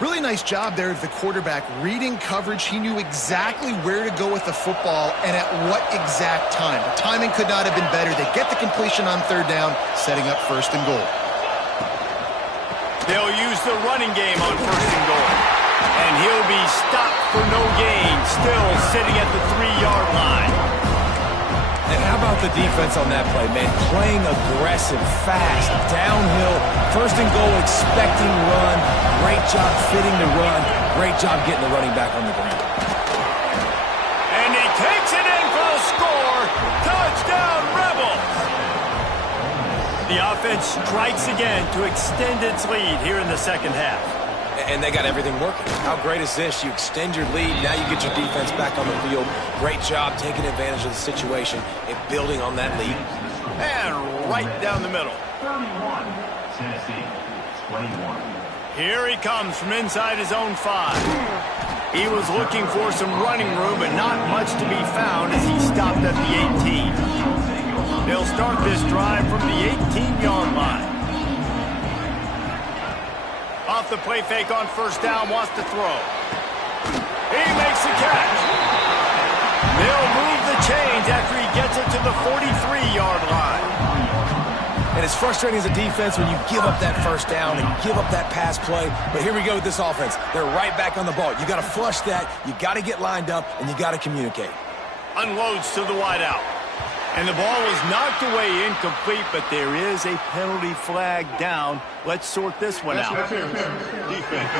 Really nice job there of the quarterback reading coverage. He knew exactly where to go with the football and at what exact time. The timing could not have been better. They get the completion on 3rd down, setting up 1st and goal. They'll use the running game on 1st and goal. And he'll be stopped for no gain, still sitting at the 3-yard line. And how about the defense on that play, man? Playing aggressive, fast, downhill, 1st and goal, expecting run. Great job fitting the run. Great job getting the running back on the ground. And he takes it in for the score. Touchdown, Rebels! The offense strikes again to extend its lead here in the second half. and they got everything working. How great is this? You extend your lead, now you get your defense back on the field. Great job taking advantage of the situation and building on that lead. And right down the middle. 31, Tennessee, 21. Here he comes from inside his own 5. He was looking for some running room, but not much to be found as he stopped at the 18. They'll start this drive from the 18-yard line. Off the play fake on first down, wants to throw. He makes the catch. They'll move the chains after he gets it to the 43-yard line. And it's frustrating as a defense when you give up that first down and give up that pass play. But here we go with this offense. They're right back on the ball. You got to flush that. You got to get lined up, and you got to communicate. Unloads to the wideout. And the ball was knocked away incomplete, but there is a penalty flag down. Let's sort this one out. Defense.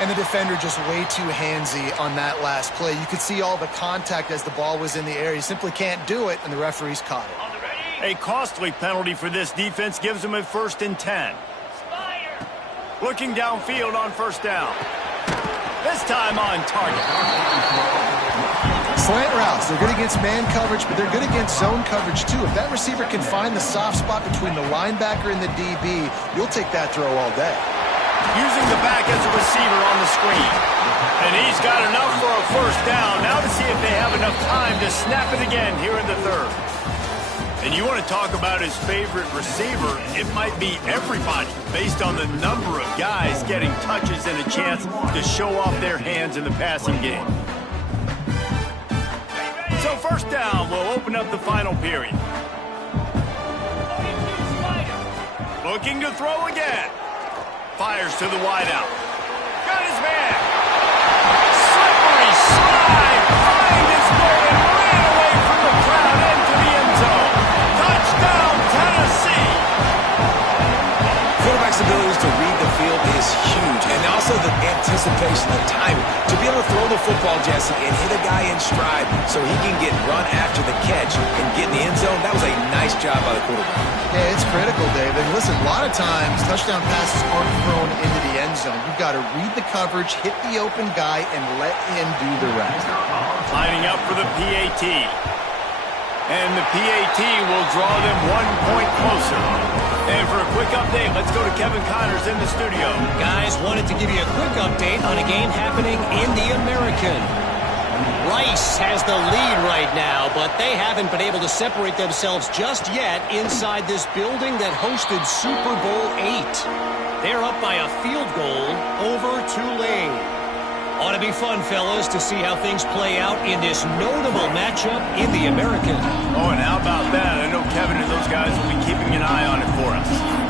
And the defender just way too handsy on that last play. You could see all the contact as the ball was in the air. He simply can't do it, and the referees caught it. A costly penalty for this defense gives them a 1st and 10. Looking downfield on first down. This time on target. Slant routes, they're good against man coverage, but they're good against zone coverage too. If that receiver can find the soft spot between the linebacker and the DB, you'll take that throw all day. Using the back as a receiver on the screen. And he's got enough for a first down. Now to see if they have enough time to snap it again here in the 3rd. And you want to talk about his favorite receiver, it might be everybody based on the number of guys getting touches and a chance to show off their hands in the passing game. So first down will open up the final period. Looking to throw again. Fires to the wideout. Got his man. Slippery slide. Find his way and ran away from the crowd into the end zone. Touchdown, Tennessee. Quarterback's ability to read the field is huge, and also the anticipation, the timing. To be able to throw the football, Jesse, and hit a guy in stride so he can get run after the catch and get in the end zone, that was a nice job by the quarterback. Yeah, it's critical, David. Listen, a lot of times touchdown passes aren't thrown into the end zone. You've got to read the coverage, hit the open guy, and let him do the rest. Lining up for the PAT. And the PAT will draw them 1 point closer. And for a quick update, let's go to Kevin Connors in the studio. Guys, wanted to give you a quick update on a game happening in the American. Rice has the lead right now, but they haven't been able to separate themselves just yet inside this building that hosted Super Bowl VIII. They're up by a field goal over Tulane. Ought to be fun, fellas, to see how things play out in this notable matchup in the American. Oh, and how about that? I know Kevin and those guys will be keeping an eye on it for us.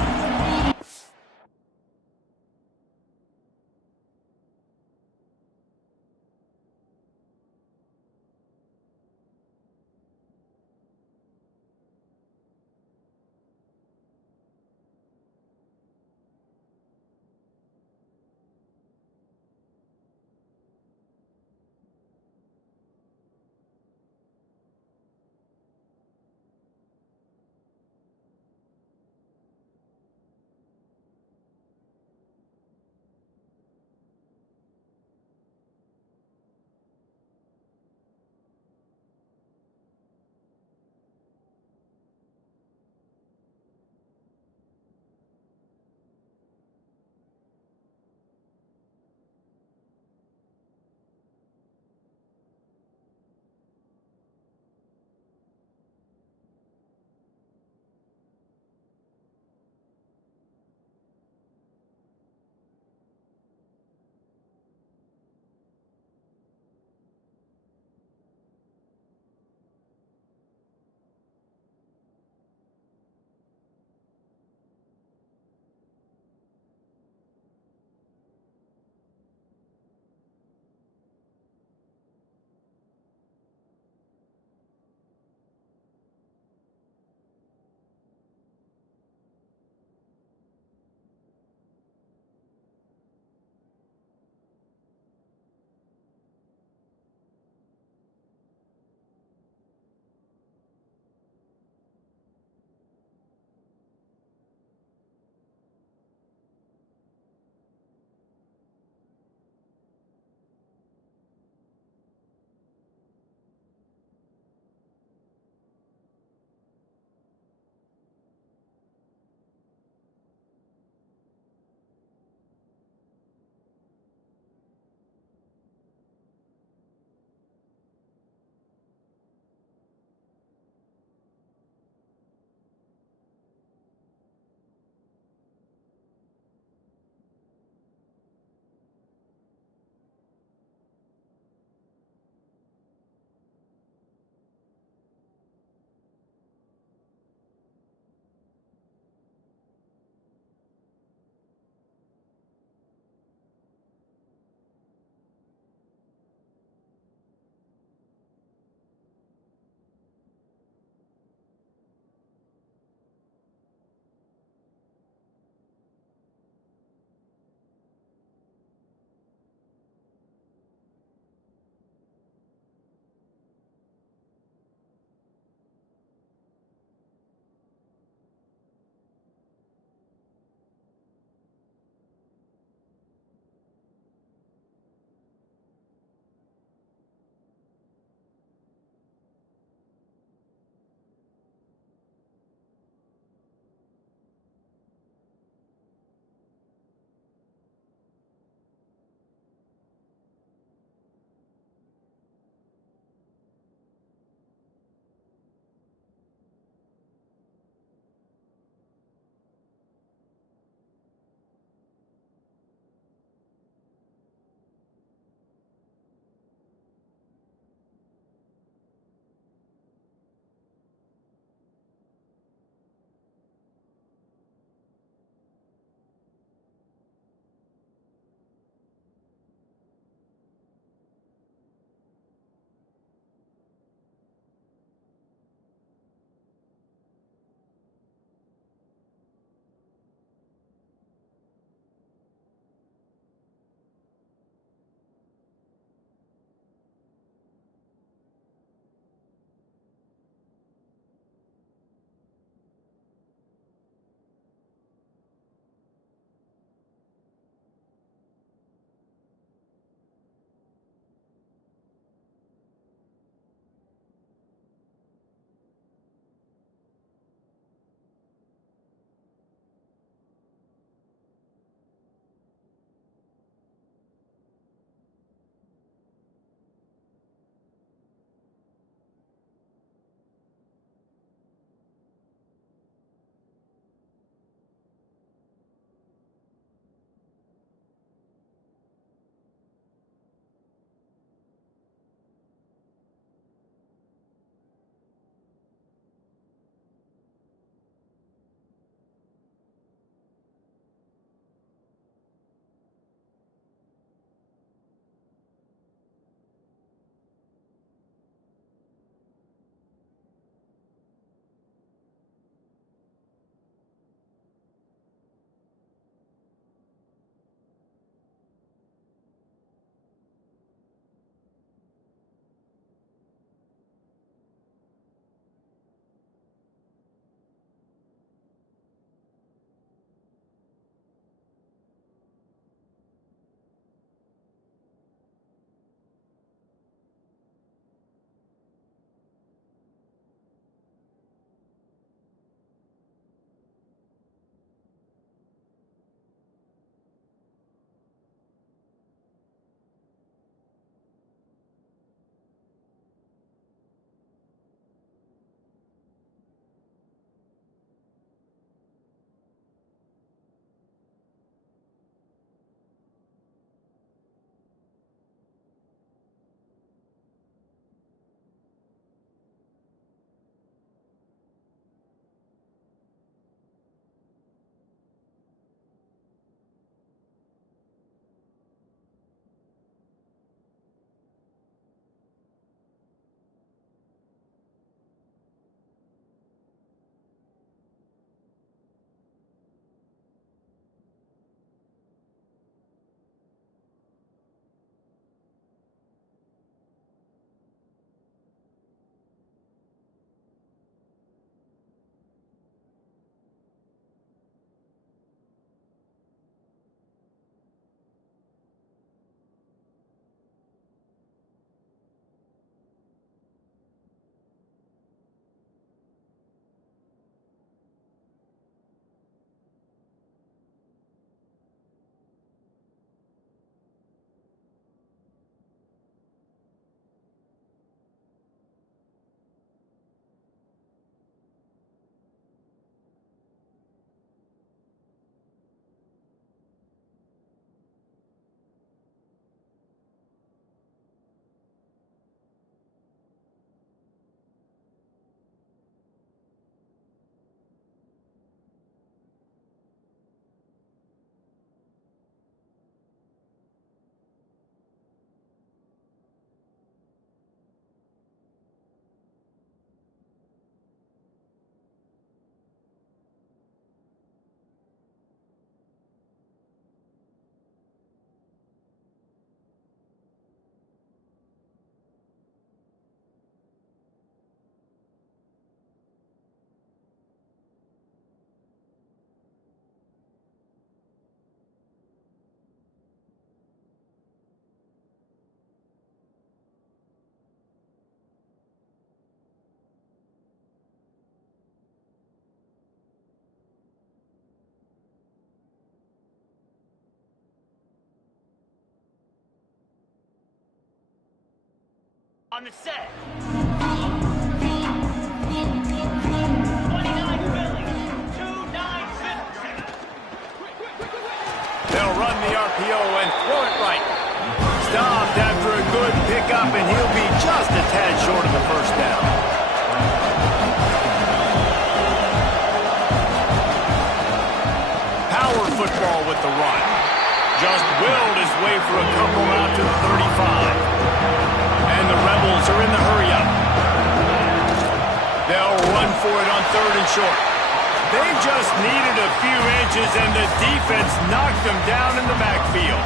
On the set. They'll run the RPO and throw it right. Stopped after a good pickup, and he'll be just a tad short of the first down. Power football with the run. Just willed his way for a couple out to the 35. And the Rebels are in the hurry-up. They'll run for it on 3rd and short. They just needed a few inches, and the defense knocked them down in the backfield.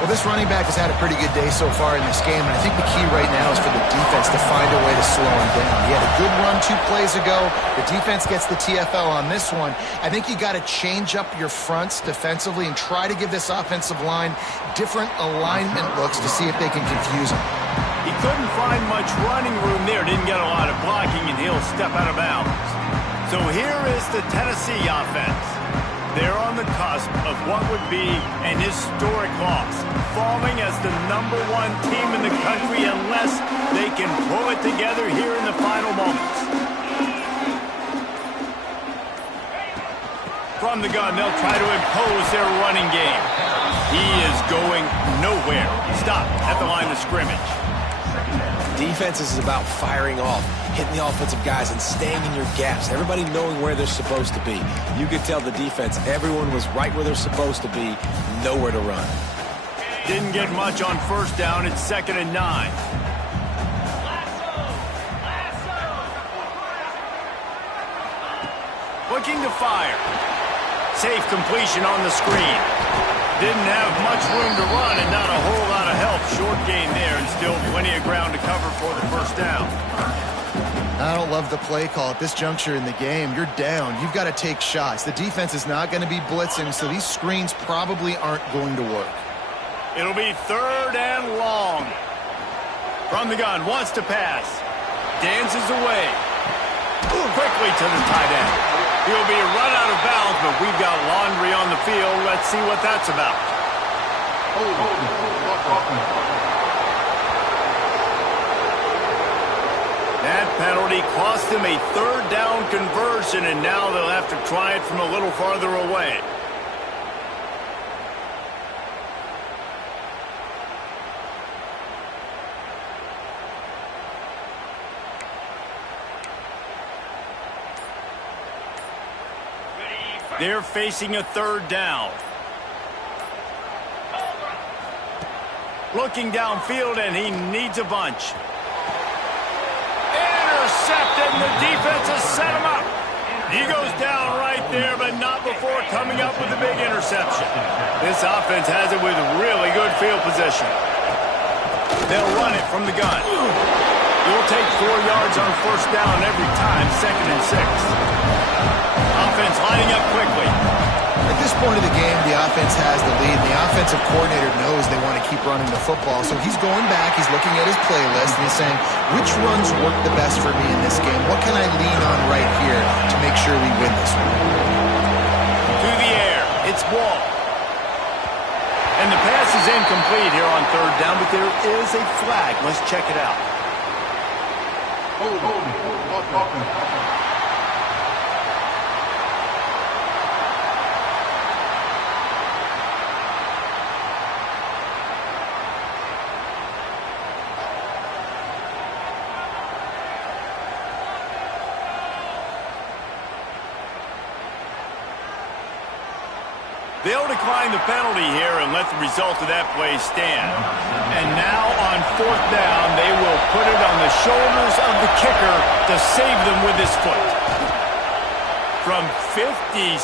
Well, this running back has had a pretty good day so far in this game, and I think the key right now is for the defense to find a way to slow him down. He had a good run 2 plays ago. The defense gets the TFL on this one. I think you got to change up your fronts defensively and try to give this offensive line different alignment looks to see if they can confuse him. He couldn't find much running room there, didn't get a lot of blocking, and he'll step out of bounds. So here is the Tennessee offense. They're on the cusp of what would be an historic loss, falling as the #1 team in the country unless they can pull it together here in the final moments. From the gun, they'll try to impose their running game. He is going nowhere. Stop at the line of scrimmage. Defense is about firing off, hitting the offensive guys and staying in your gaps. Everybody knowing where they're supposed to be. You could tell the defense, everyone was right where they're supposed to be, nowhere to run. Didn't get much on 1st down. It's 2nd and 9. Looking to fire. Safe completion on the screen. Didn't have much room to run and not a whole lot of help. Short gain there and still plenty of ground to cover for the 1st down. I don't love the play call at this juncture in the game. You're down. You've got to take shots. The defense is not going to be blitzing, so these screens probably aren't going to work. It'll be 3rd and long. From the gun, wants to pass. Dances away. Quickly to the tight end. He'll be run out of bounds, but we've got laundry on the field. Let's see what that's about. That penalty cost him a 3rd down conversion, and now they'll have to try it from a little farther away. They're facing a 3rd down. Looking downfield, and he needs a bunch. Intercepted, and the defense has set him up. He goes down right there, but not before coming up with a big interception. This offense has it with really good field position. They'll run it from the gun. You'll take 4 yards on 1st down every time, 2nd and 6. Offense lining up quickly. At this point of the game, the offense has the lead. The offensive coordinator knows they want to keep running the football, so he's going back, he's looking at his playlist, and he's saying, which runs work the best for me in this game? What can I lean on right here to make sure we win this one? To the air, it's Wall. And the pass is incomplete here on 3rd down, but there is a flag. Let's check it out. They'll decline the penalty here and let the result of that play stand. And now on 4th down, they will put it on the shoulders of the kicker to save them with his foot. From 56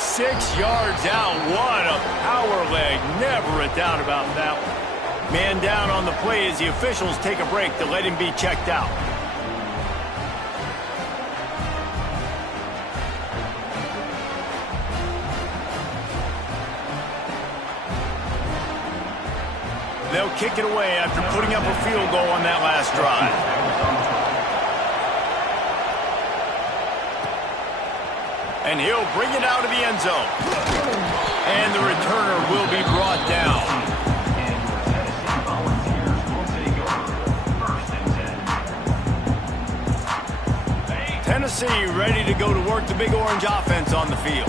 yards out, what a power leg. Never a doubt about that one. Man down on the play as the officials take a break to let him be checked out. They'll kick it away after putting up a field goal on that last drive. And he'll bring it out of the end zone. And the returner will be brought down. Tennessee ready to go to work the Big Orange offense on the field.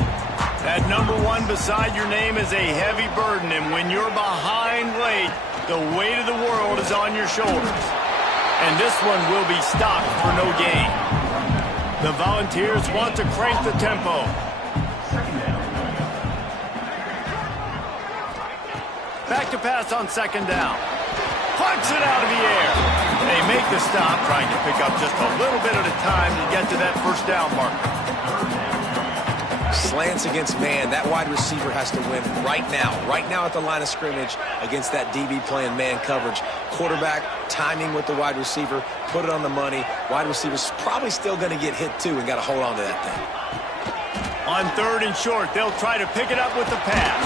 That number 1 beside your name is a heavy burden, and when you're behind late, the weight of the world is on your shoulders. And this one will be stopped for no gain. The Volunteers want to crank the tempo. Back to pass on second down. Punts it out of the air. They make the stop, trying to pick up just a little bit at a time to get to that first down marker. Slants against man. That wide receiver has to win right now at the line of scrimmage against that DB playing man coverage. Quarterback, timing with the wide receiver, put it on the money. Wide receiver's probably still going to get hit too and got to hold on to that thing. On 3rd and short, they'll try to pick it up with the pass.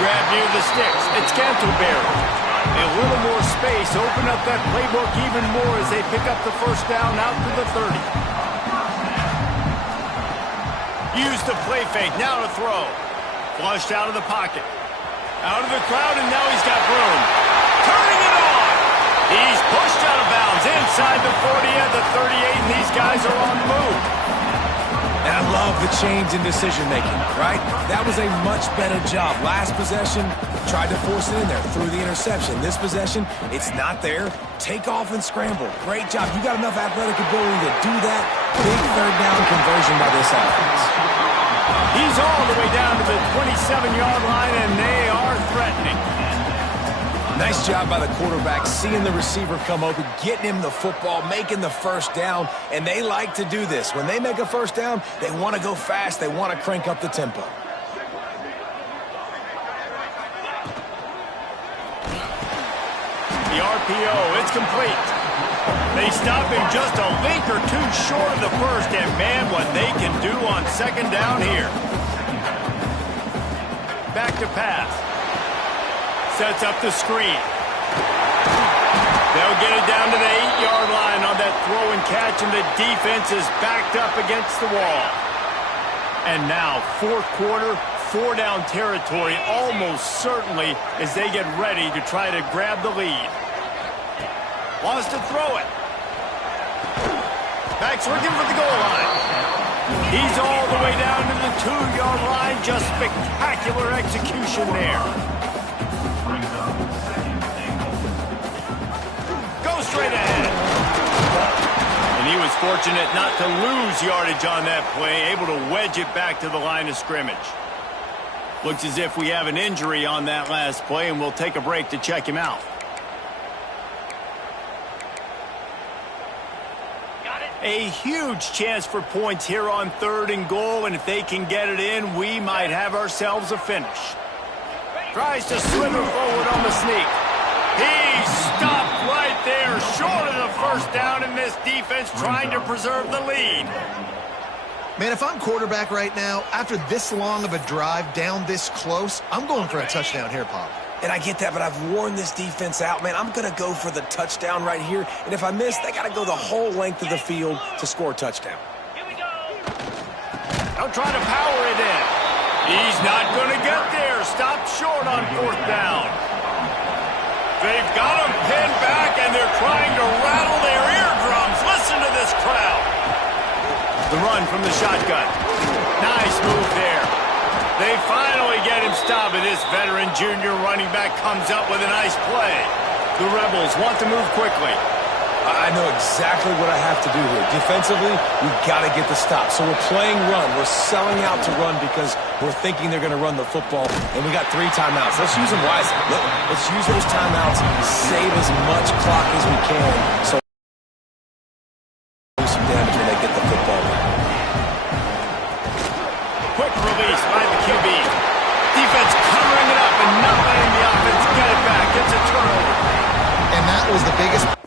Grab near the sticks. It's Cantleberry. A little more space. Open up that playbook even more as they pick up the first down out to the 30. Use the play fake. Now to throw. Flushed out of the pocket. Out of the crowd, and now he's got room. Turning it on. He's pushed out of bounds inside the 40 at the 38, and these guys are on the move. And I love the change in decision-making, right? That was a much better job. Last possession, tried to force it in there, threw the interception. This possession, it's not there. Take off and scramble. Great job. You got enough athletic ability to do that. Big 3rd down conversion by this offense. He's all the way down to the 27-yard line, and they are threatening. Nice job by the quarterback, seeing the receiver come open, getting him the football, making the first down, and they like to do this. When they make a first down, they want to go fast. They want to crank up the tempo. The RPO, it's complete. They stop him just a link or two short of the first, and man, what they can do on second down here. Back to pass. Sets up the screen. They'll get it down to the 8-yard line on that throw and catch, and the defense is backed up against the wall. And now, 4th quarter, 4-down territory almost certainly as they get ready to try to grab the lead. Wants to throw it. Back's looking for the goal line. He's all the way down to the 2-yard line. Just spectacular execution there. Go straight ahead. And he was fortunate not to lose yardage on that play, able to wedge it back to the line of scrimmage. Looks as if we have an injury on that last play, and we'll take a break to check him out. A huge chance for points here on 3rd and goal, and if they can get it in, we might have ourselves a finish. Tries to slither forward on the sneak. He's stopped right there, short of the first down, and this defense trying to preserve the lead. Man, if I'm quarterback right now, after this long of a drive down this close, I'm going for a touchdown here, Pop. And I get that, but I've worn this defense out, man. I'm going to go for the touchdown right here. And if I miss, they got to go the whole length of the field to score a touchdown. They'll try to power it in. He's not going to get there. Stopped short on 4th down. They've got him pinned back, and they're trying to rattle their eardrums. Listen to this crowd. The run from the shotgun. Nice move there. They finally get him stopped, and this veteran junior running back comes up with a nice play. The Rebels want to move quickly. I know exactly what I have to do here. Defensively, we've got to get the stop. So we're playing run. We're selling out to run because we're thinking they're going to run the football, and we got 3 timeouts. Let's use them wisely. Let's use those timeouts and save as much clock as we can so do some damage when they get the football back. Quick release by the QB. Defense covering it up and not letting the offense get it back. It's a turnover. And that was the biggest...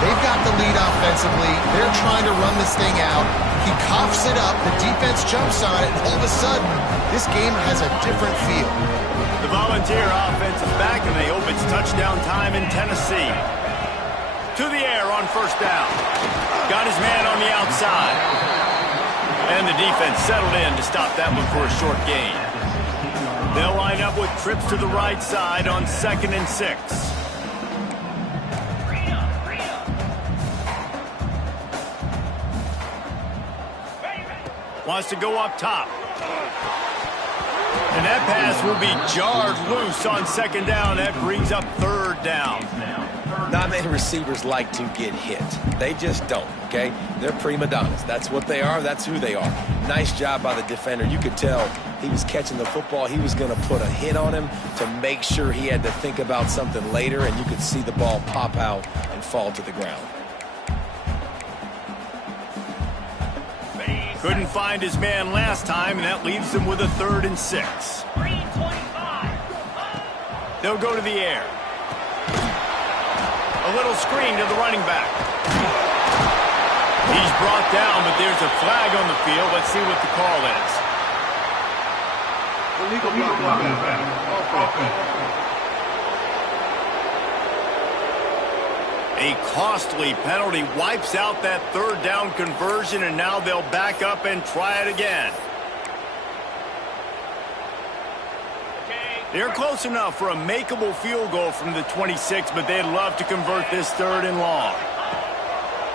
They've got the lead offensively. They're trying to run this thing out. He coughs it up. The defense jumps on it. And all of a sudden, this game has a different feel. The Volunteer offense is back, and they hope it's touchdown time in Tennessee. To the air on 1st down. Got his man on the outside. And the defense settled in to stop that one for a short gain. They'll line up with trips to the right side on 2nd and 6. Wants to go up top. And that pass will be jarred loose on 2nd down. That brings up 3rd down. Not many receivers like to get hit. They just don't, okay? They're prima donnas. That's what they are. That's who they are. Nice job by the defender. You could tell he was catching the football. He was going to put a hit on him to make sure he had to think about something later, and you could see the ball pop out and fall to the ground. Couldn't find his man last time, and that leaves him with a 3rd and 6. They'll go to the air. A little screen to the running back. He's brought down, but there's a flag on the field. Let's see what the call is. Illegal block. A costly penalty wipes out that 3rd down conversion, and now they'll back up and try it again. They're close enough for a makeable field goal from the 26, but they'd love to convert this 3rd and long.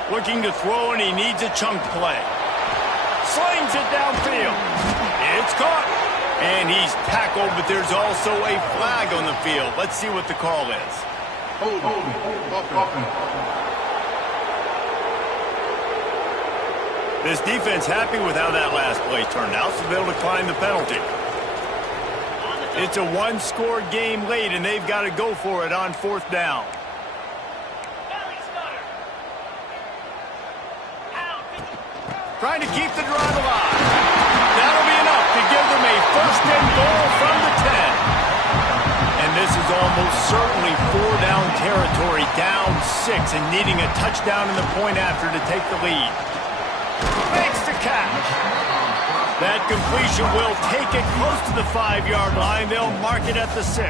Looking to throw, and he needs a chunk play. Slings it downfield. It's caught. And he's tackled, but there's also a flag on the field. Let's see what the call is. This defense happy with how that last play turned out, so they'll decline the penalty. It's a one-score game late, and they've got to go for it on 4th down. Trying to keep the drive alive. That'll be enough to give them a 1st and goal from the 10. And this is almost certainly 4-down territory, down 6, and needing a touchdown in the point after to take the lead. Makes the catch. That completion will take it close to the 5-yard line. They'll mark it at the 6.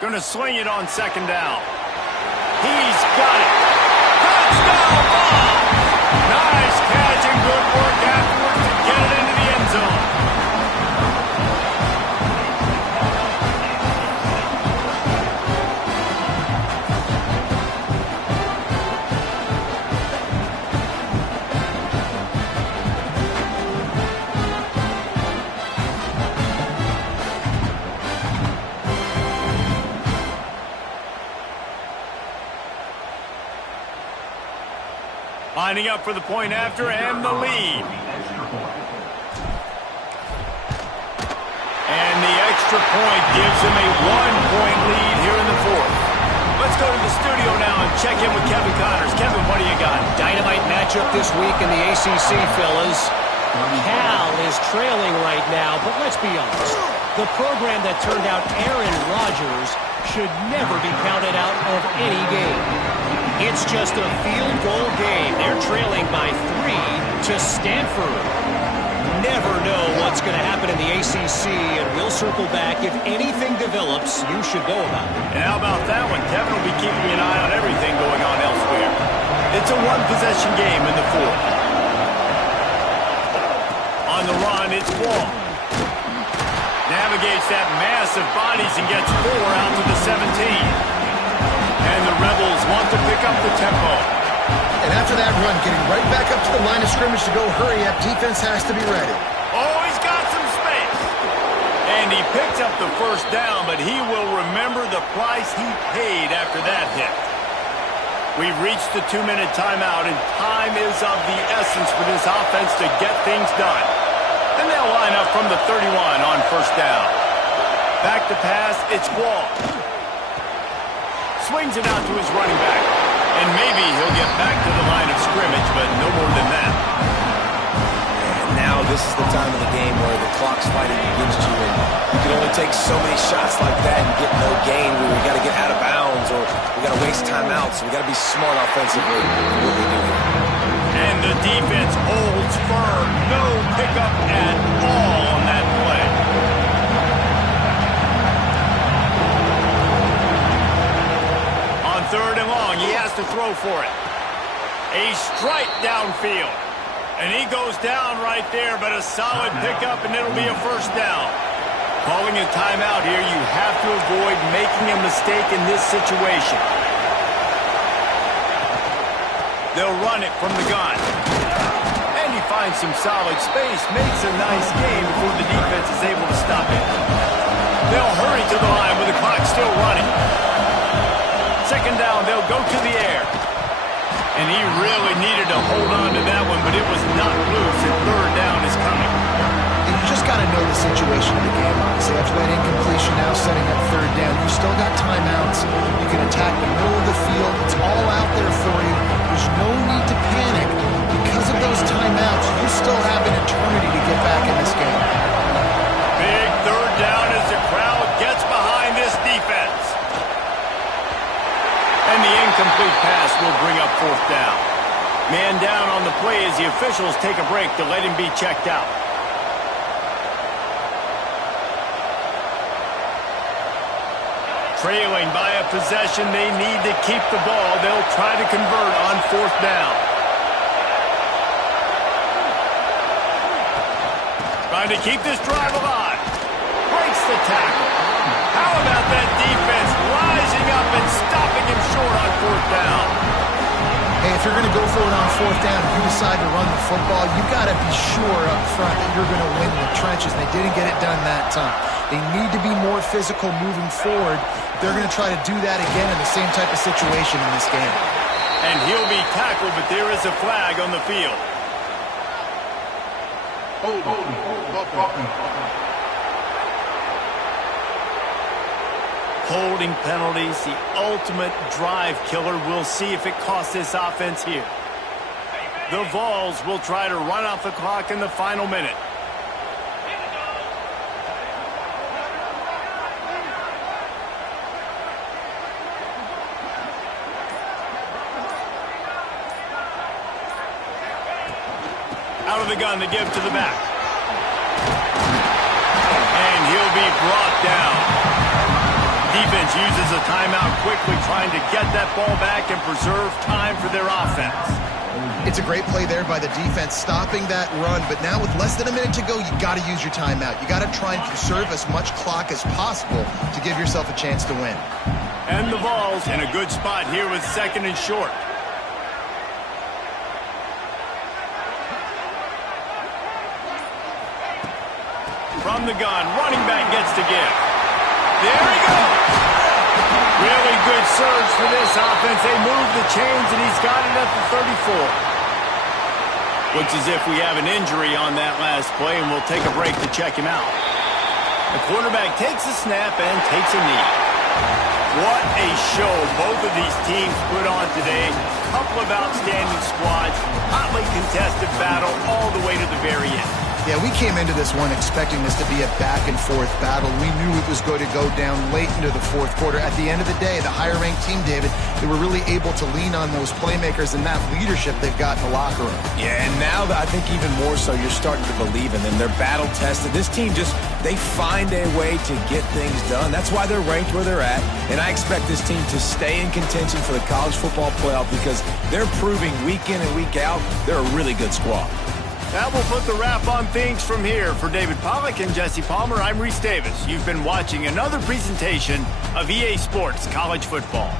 Gonna swing it on 2nd down. He's got it. Touchdown ball. Nice catch and good work afterwards to get it into the end zone. Lining up for the point after and the lead. And the extra point gives him a 1-point lead here in the 4th. Let's go to the studio now and check in with Kevin Connors. Kevin, what do you got? Dynamite matchup this week in the ACC, fellas. Cal is trailing right now, but let's be honest. The program that turned out Aaron Rodgers should never be counted out of any game. It's just a field goal game. They're trailing by 3 to Stanford. Never know what's going to happen in the ACC, and we'll circle back. If anything develops, you should know about it. And how about that one? Kevin will be keeping an eye on everything going on elsewhere. It's a one-possession game in the 4th. On the run, it's Wall. Navigates that mass of bodies and gets 4 out to the 17. And the Rebels want to pick up the tempo. And after that run, getting right back up to the line of scrimmage to go hurry up, defense has to be ready. Oh, he's got some space. And he picks up the 1st down, but he will remember the price he paid after that hit. We've reached the 2-minute timeout, and time is of the essence for this offense to get things done. And they'll line up from the 31 on 1st down. Back to pass, it's Wall. Swings it out to his running back. And maybe he'll get back to the line of scrimmage, but no more than that. And now this is the time of the game where the clock's fighting against you, and you can only take so many shots like that and get no gain. We got to get out of bounds, or we got to waste timeouts. So we got to be smart offensively in what we do here. And the defense holds firm. No pickup at all on that play. to throw for it. A strike downfield. And he goes down right there, but a solid pickup, and it'll be a first down. Calling a timeout here, you have to avoid making a mistake in this situation. They'll run it from the gun. And he finds some solid space, makes a nice gain before the defense is able to stop it. They'll hurry to the line with the clock still running. Second down, they'll go to the air. And he really needed to hold on to that one, but it was not loose, and third down is coming. And you just got to know the situation of the game, honestly. After that incompletion, now setting up third down, you still got timeouts. You can attack the middle of the field. It's all out there for you. There's no need to panic. Because of those timeouts, you still have an eternity to get back in this game. Big third down as the crowd gets behind this defense. And the incomplete pass will bring up fourth down. Man down on the play as the officials take a break to let him be checked out. Trailing by a possession, they need to keep the ball. They'll try to convert on fourth down. Trying to keep this drive alive. Breaks the tackle. How about that defense rising up and stopping him short on fourth down? Hey, if you're going to go for it on fourth down, if you decide to run the football, you've got to be sure up front that you're going to win the trenches. They didn't get it done that time. They need to be more physical moving forward. They're going to try to do that again in the same type of situation in this game. And he'll be tackled, but there is a flag on the field. Holding penalties, the ultimate drive killer. We'll see if it costs this offense here. The Vols will try to run off the clock in the final minute. Out of the gun to give to the back. And he'll be brought down. Defense uses a timeout quickly, trying to get that ball back and preserve time for their offense. It's a great play there by the defense, stopping that run. But now with less than a minute to go, you got to use your timeout. You got to try and conserve as much clock as possible to give yourself a chance to win. And the Vols in a good spot here with second and short. From the gun, running back gets to give. There he goes. Really good surge for this offense. They move the chains, and he's got it at the 34. Looks as if we have an injury on that last play, and we'll take a break to check him out. The quarterback takes a snap and takes a knee. What a show both of these teams put on today. Couple of outstanding squads, hotly contested battle all the way to the very end. Yeah, we came into this one expecting this to be a back-and-forth battle. We knew it was going to go down late into the fourth quarter. At the end of the day, the higher-ranked team, David, they were really able to lean on those playmakers and that leadership they've got in the locker room. Yeah, and now I think even more so, you're starting to believe in them. They're battle-tested. This team they find a way to get things done. That's why they're ranked where they're at. And I expect this team to stay in contention for the college football playoff because they're proving week in and week out they're a really good squad. That will put the wrap on things from here. For David Pollack and Jesse Palmer, I'm Reese Davis. You've been watching another presentation of EA Sports College Football.